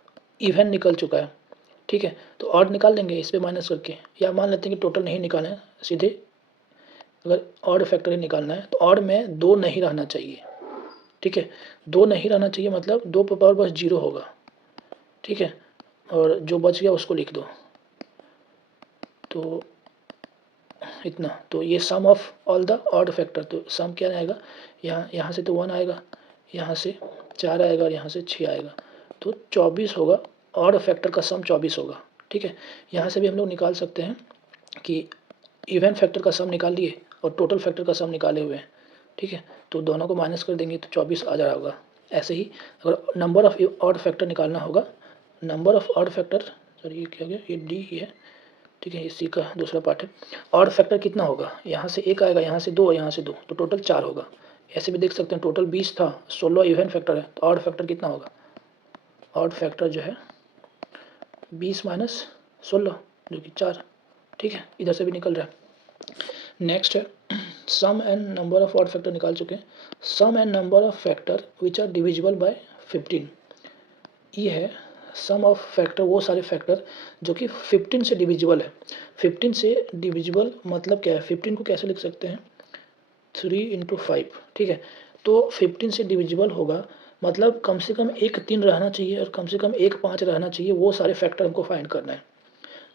इवेंट निकल चुका है, ठीक है, तो ऑड निकाल लेंगे इस पर माइनस करके, या मान लेते हैं कि टोटल नहीं निकालें, सीधे अगर ऑड फैक्टर ही निकालना है तो ऑड में 2 नहीं रहना चाहिए। ठीक है, 2 नहीं रहना चाहिए मतलब 2 पर पावर बस 0 होगा। ठीक है, और जो बच गया उसको लिख दो, तो इतना। तो ये sum of all the odd factor, तो सम क्या आएगा, यहाँ से तो 1 आएगा, यहाँ से 4 आएगा और यहाँ से 6 आएगा, तो 24 होगा। ऑड फैक्टर का सम 24 होगा। ठीक है, यहाँ से भी हम लोग निकाल सकते हैं कि इवेंट फैक्टर का सम निकाल लिए और टोटल फैक्टर का सम निकाले हुए हैं। ठीक है, तो दोनों को माइनस कर देंगे तो 24 आ जा रहा होगा। ऐसे ही अगर नंबर ऑफ ऑड फैक्टर निकालना होगा, number of odd factor, sorry ये क्या हो गया, ये डी ही है। ठीक है, इसी का दूसरा पार्ट है। ऑड फैक्टर कितना होगा, यहाँ से 1 आएगा, यहाँ से 2 और यहाँ से 2, तो टोटल 4 होगा। ऐसे भी देख सकते हैं, टोटल 20 था, 16 इवेंट फैक्टर है, तो ऑड फैक्टर कितना होगा, ऑड फैक्टर जो है 20 - 16 जो कि 4। ठीक है, इधर से भी निकल रहा है। नेक्स्ट है sum and number of odd factor निकाल चुके हैं। Sum and number of factor which are divisible by 15, ये है सम ऑफ फैक्टर, वो सारे फैक्टर जो कि 15 से डिविजिबल है। 15 से डिविजिबल मतलब क्या है, 15 को कैसे लिख सकते हैं, 3 × 5। ठीक है, तो 15 से डिविजिबल होगा मतलब कम से कम एक 3 रहना चाहिए और कम से कम एक 5 रहना चाहिए, वो सारे फैक्टर हमको फाइंड करना है।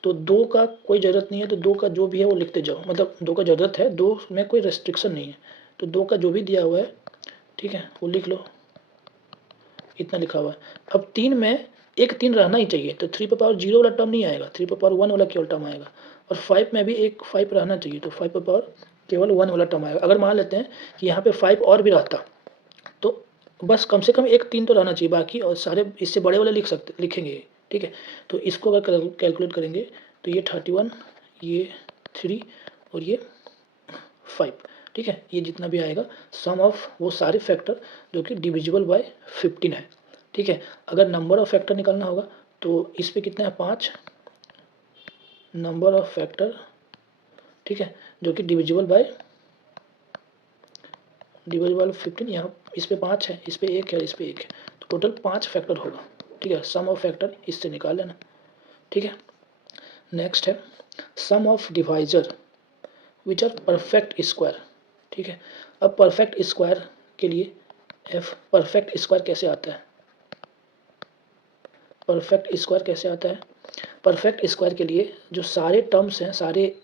तो 2 का कोई ज़रूरत नहीं है, तो 2 का जो भी है वो लिखते जाओ, मतलब 2 का ज़रूरत है, 2 में कोई रेस्ट्रिक्शन नहीं है, तो 2 का जो भी दिया हुआ है, ठीक है, वो लिख लो, इतना लिखा हुआ है। अब 3 में एक 3 रहना ही चाहिए, तो 3 पर पावर 0 वाला टर्म नहीं आएगा, 3 पर पावर 1 वाला केवल टर्म आएगा। और 5 में भी एक 5 रहना चाहिए, तो 5 पर पावर केवल 1 वाला टर्म आएगा। अगर मान लेते हैं कि यहाँ पे 5 और भी रहता, तो बस कम से कम एक 3 तो रहना चाहिए, बाकी और सारे इससे बड़े वाले लिखेंगे। ठीक है, तो इसको अगर कैलकुलेट करेंगे तो ये 31, ये 3 और ये 5। ठीक है, ये जितना भी आएगा सम ऑफ वो सारे फैक्टर जो कि डिविजिबल बाय 15 है। ठीक है, अगर नंबर ऑफ फैक्टर निकालना होगा तो इस पे कितना है 5 नंबर ऑफ फैक्टर, ठीक है, जो कि डिविजिबल बाय 15, यहाँ इस पे 5 है, इस पे 1 है, इस पे 1 है, तो टोटल 5 फैक्टर होगा। ठीक है, सम ऑफ फैक्टर इससे निकाल लेना। ठीक है, नेक्स्ट है sum of divisor which are perfect square. ठीक है, अब परफेक्ट स्क्वायर के लिए परफेक्ट स्क्वायर कैसे आता है, परफेक्ट स्क्वायर कैसे आता है, परफेक्ट स्क्वायर के लिए जो सारे टर्म्स हैं, सारे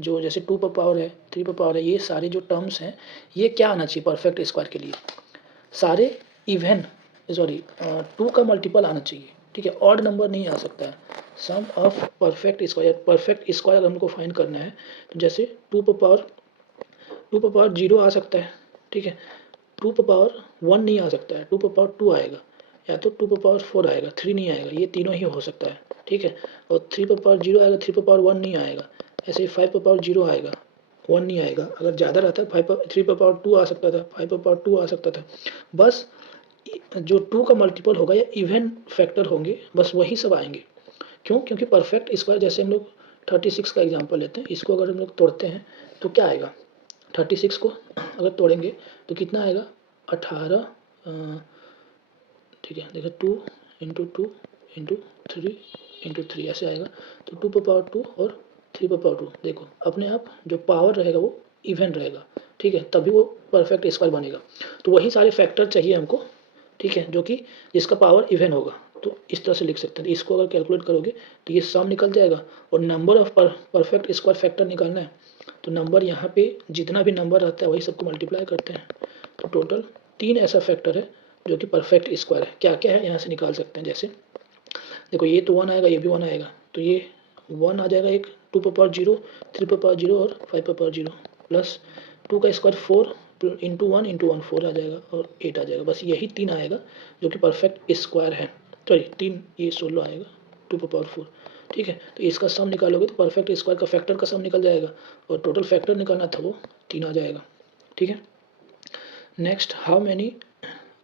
जो जैसे 2 पर पावर है, 3 पर पावर है, ये सारे जो टर्म्स हैं, ये क्या आना चाहिए परफेक्ट स्क्वायर के लिए, सारे इवन सॉरी 2 का मल्टीपल आना चाहिए, ठीक है, ऑड नंबर नहीं आ सकता है। सम ऑफ परफेक्ट स्क्वायर अगर हमको फाइंड करना है तो जैसे 2 पर पावर 0 आ सकता है, ठीक है, 2 पर पावर 1 नहीं आ सकता है, 2 पर पावर 2 आएगा, या तो 2 पर पावर 4 आएगा, 3 नहीं आएगा, ये तीनों ही हो सकता है, ठीक है। और 3 पर पावर 0 आएगा, 3 पर पावर 1 नहीं आएगा, ऐसे ही 5 पर पावर 0 आएगा, 1 नहीं आएगा। अगर ज़्यादा रहता 3 पर पावर 2 आ सकता था, 5 पर पावर 2 आ सकता था। बस जो 2 का मल्टीपल होगा या इवन फैक्टर होंगे, बस वही सब आएंगे। क्यों? क्योंकि परफेक्ट स्क्वायर, जैसे हम लोग 36 का एग्जांपल लेते हैं, इसको अगर हम लोग तोड़ते हैं तो क्या आएगा, 36 को अगर तोड़ेंगे तो कितना आएगा, 18, ठीक है, देखो 2 × 2 × 3 × 3 ऐसे आएगा। तो 2 पर पावर 2 और 3 पर पावर 2, देखो अपने आप जो पावर रहेगा वो इवन रहेगा, ठीक है, तभी वो परफेक्ट स्क्वायर बनेगा। तो वही सारे फैक्टर चाहिए हमको, ठीक है, जो कि जिसका पावर इवन होगा। तो इस तरह से लिख सकते हैं। तो इसको अगर कैलकुलेट करोगे तो ये सम निकल जाएगा, और number of perfect square factor निकालना है तो नंबर यहाँ पे जितना भी नंबर रहता है वही सबको मल्टीप्लाई करते हैं। तो टोटल 3 ऐसा फैक्टर है जो कि परफेक्ट स्क्वायर है। क्या क्या है यहाँ से निकाल सकते हैं, जैसे देखो ये तो 1 आएगा, ये भी 1 आएगा, तो ये 1 आ जाएगा एक, 2 पर पावर 0, 3 पर पावर 0 और 5 पर पावर 0, प्लस 2 का स्क्वायर 4 × 1 × 1 4 आ जाएगा और 8 आ जाएगा। बस यही 3 आएगा जो कि परफेक्ट स्क्वायर है। सॉरी 3, ये 16 आएगा, 2 पर पावर 4, ठीक है। तो इसका सम निकालोगे तो परफेक्ट स्क्वायर का फैक्टर का सम निकल जाएगा, और टोटल फैक्टर निकालना था वो 3 आ जाएगा, ठीक है। Next, how many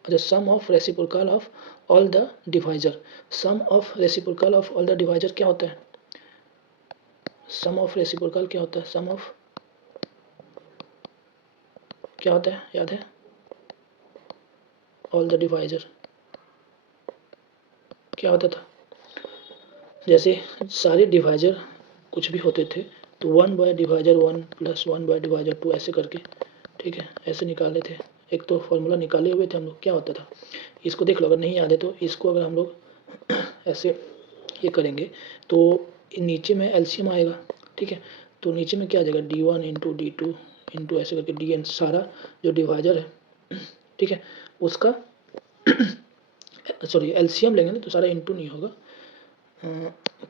the sum of reciprocal of all the divisor। sum of reciprocal of all the divisor क्या होता है, sum of reciprocal क्या होता है, sum of क्या होता है, याद है, all the divisor क्या होता था, जैसे सारे डिवाइजर कुछ भी होते थे तो 1/डिवाइजर 1 + 1/डिवाइजर 2 ऐसे करके, ठीक है, ऐसे निकाले थे। एक तो फॉर्मूला निकाले हुए थे हम लोग, क्या होता था, इसको देख लो, अगर नहीं याद है तो इसको अगर हम लोग ऐसे ये करेंगे तो नीचे में एलसीएम आएगा, ठीक है। तो नीचे में क्या आ जाएगा, D1 × D2 इंटू ऐसे करके DN, सारा जो डिवाइजर है, ठीक है, उसका सॉरी एलसीएम लेंगे ना तो सारा इंटू नहीं होगा,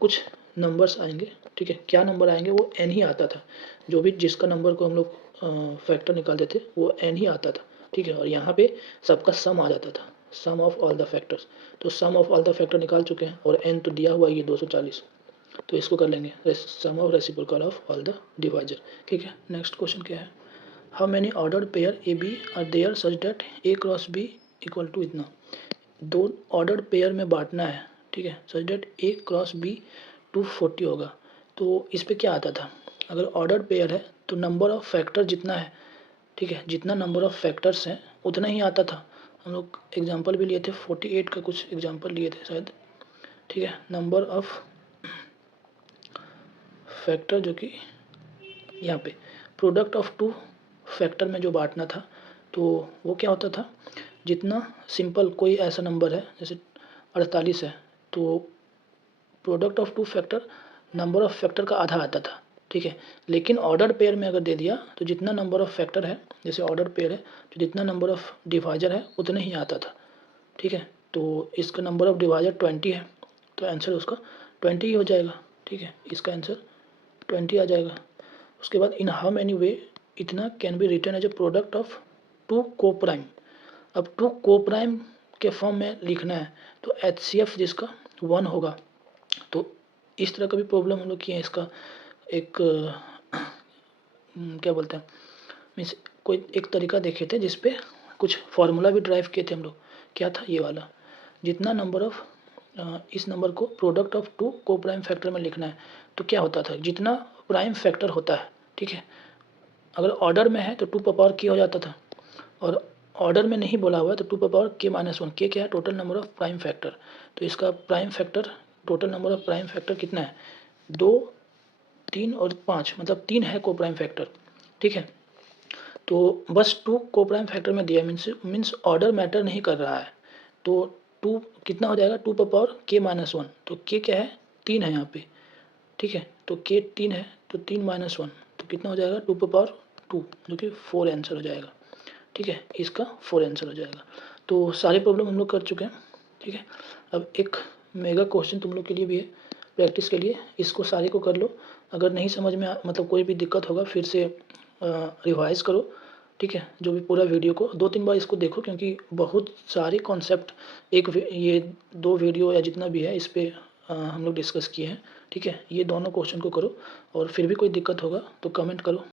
कुछ नंबर्स आएंगे, ठीक है, क्या नंबर आएंगे, वो n ही आता था, जो भी जिसका नंबर को हम लोग फैक्टर निकालते थे वो n ही आता था, ठीक है। और यहाँ पे सबका सम आ जाता था, सम ऑफ ऑल द फैक्टर्स। तो सम ऑफ ऑल द फैक्टर निकाल चुके हैं, और n तो दिया हुआ ये 240, तो इसको कर लेंगे sum of reciprocal of all the divisor, ठीक है। नेक्स्ट क्वेश्चन क्या है, how many ordered pair A B are there such that A × B equal to इतना। 2 ऑर्डर्ड पेयर में बांटना है, ठीक है, सच दैट A × B 240 होगा। तो इस पे क्या आता था, अगर ऑर्डर्ड पेयर है तो नंबर ऑफ फैक्टर जितना है, ठीक है, जितना नंबर ऑफ फैक्टर्स हैं उतना ही आता था। हम लोग एग्जांपल भी लिए थे, 48 का कुछ एग्जांपल लिए थे शायद, ठीक है। नंबर ऑफ फैक्टर जो कि यहाँ पे प्रोडक्ट ऑफ 2 फैक्टर में जो बांटना था, तो वो क्या होता था, जितना सिंपल कोई ऐसा नंबर है जैसे 48 है, तो product of 2 factor number of factor का आधा आता था, ठीक है। लेकिन ऑर्डर पेयर में अगर दे दिया तो जितना नंबर ऑफ फैक्टर है, जैसे ऑर्डर पेयर है तो जितना नंबर ऑफ डिवाइजर है उतना ही आता था, ठीक है। तो इसका नंबर ऑफ डिवाइजर 20 है, तो आंसर उसका 20 ही हो जाएगा, ठीक है, इसका आंसर 20 आ जाएगा। उसके बाद इन हाउ मैनी वे इतना can be written as a product of 2 कोप्राइम। अब 2 कोप्राइम के फॉर्म में लिखना है तो HCF जिसका 1 होगा। तो इस तरह का भी प्रॉब्लम हम लोग किए हैं, इसका एक क्या बोलते हैं, मीन्स कोई एक तरीका देखे थे जिसपे कुछ फार्मूला भी ड्राइव किए थे हम लोग। क्या था, ये वाला, जितना नंबर ऑफ इस नंबर को product of 2 coprime factor में लिखना है तो क्या होता था, जितना प्राइम फैक्टर होता है, ठीक है, अगर ऑर्डर में है तो 2 पर पावर k हो जाता था, और ऑर्डर में नहीं बोला हुआ है तो 2 पर पावर k-1, k क्या है, total number of prime factor. तो इसका prime factor, total number of prime factor कितना है, 2, 3 और 5, मतलब 3 है को प्राइम फैक्टर, ठीक है। तो बस 2 को प्राइम फैक्टर में दिया, मीन्स ऑर्डर मैटर नहीं कर रहा है। तो 2 कितना हो जाएगा, 2 पर पावर k-1, तो k क्या है, 3 है यहाँ पे, ठीक है। तो k 3 है तो 3 - 1, तो कितना हो जाएगा, 2 पर पावर 2, जो कि 4 आंसर हो जाएगा, ठीक है, इसका 4 आंसर हो जाएगा। तो सारे प्रॉब्लम हम लोग कर चुके हैं, ठीक है। अब एक मेगा क्वेश्चन तुम लोग के लिए भी है प्रैक्टिस के लिए, इसको सारे को कर लो। अगर नहीं समझ में मतलब कोई भी दिक्कत होगा फिर से रिवाइज़ करो, ठीक है। जो भी पूरा वीडियो को 2-3 बार इसको देखो, क्योंकि बहुत सारे कॉन्सेप्ट ये 2 वीडियो या जितना भी है इस पे हम लोग डिस्कस किए हैं, ठीक है। ये दोनों क्वेश्चन को करो, और फिर भी कोई दिक्कत होगा तो कमेंट करो।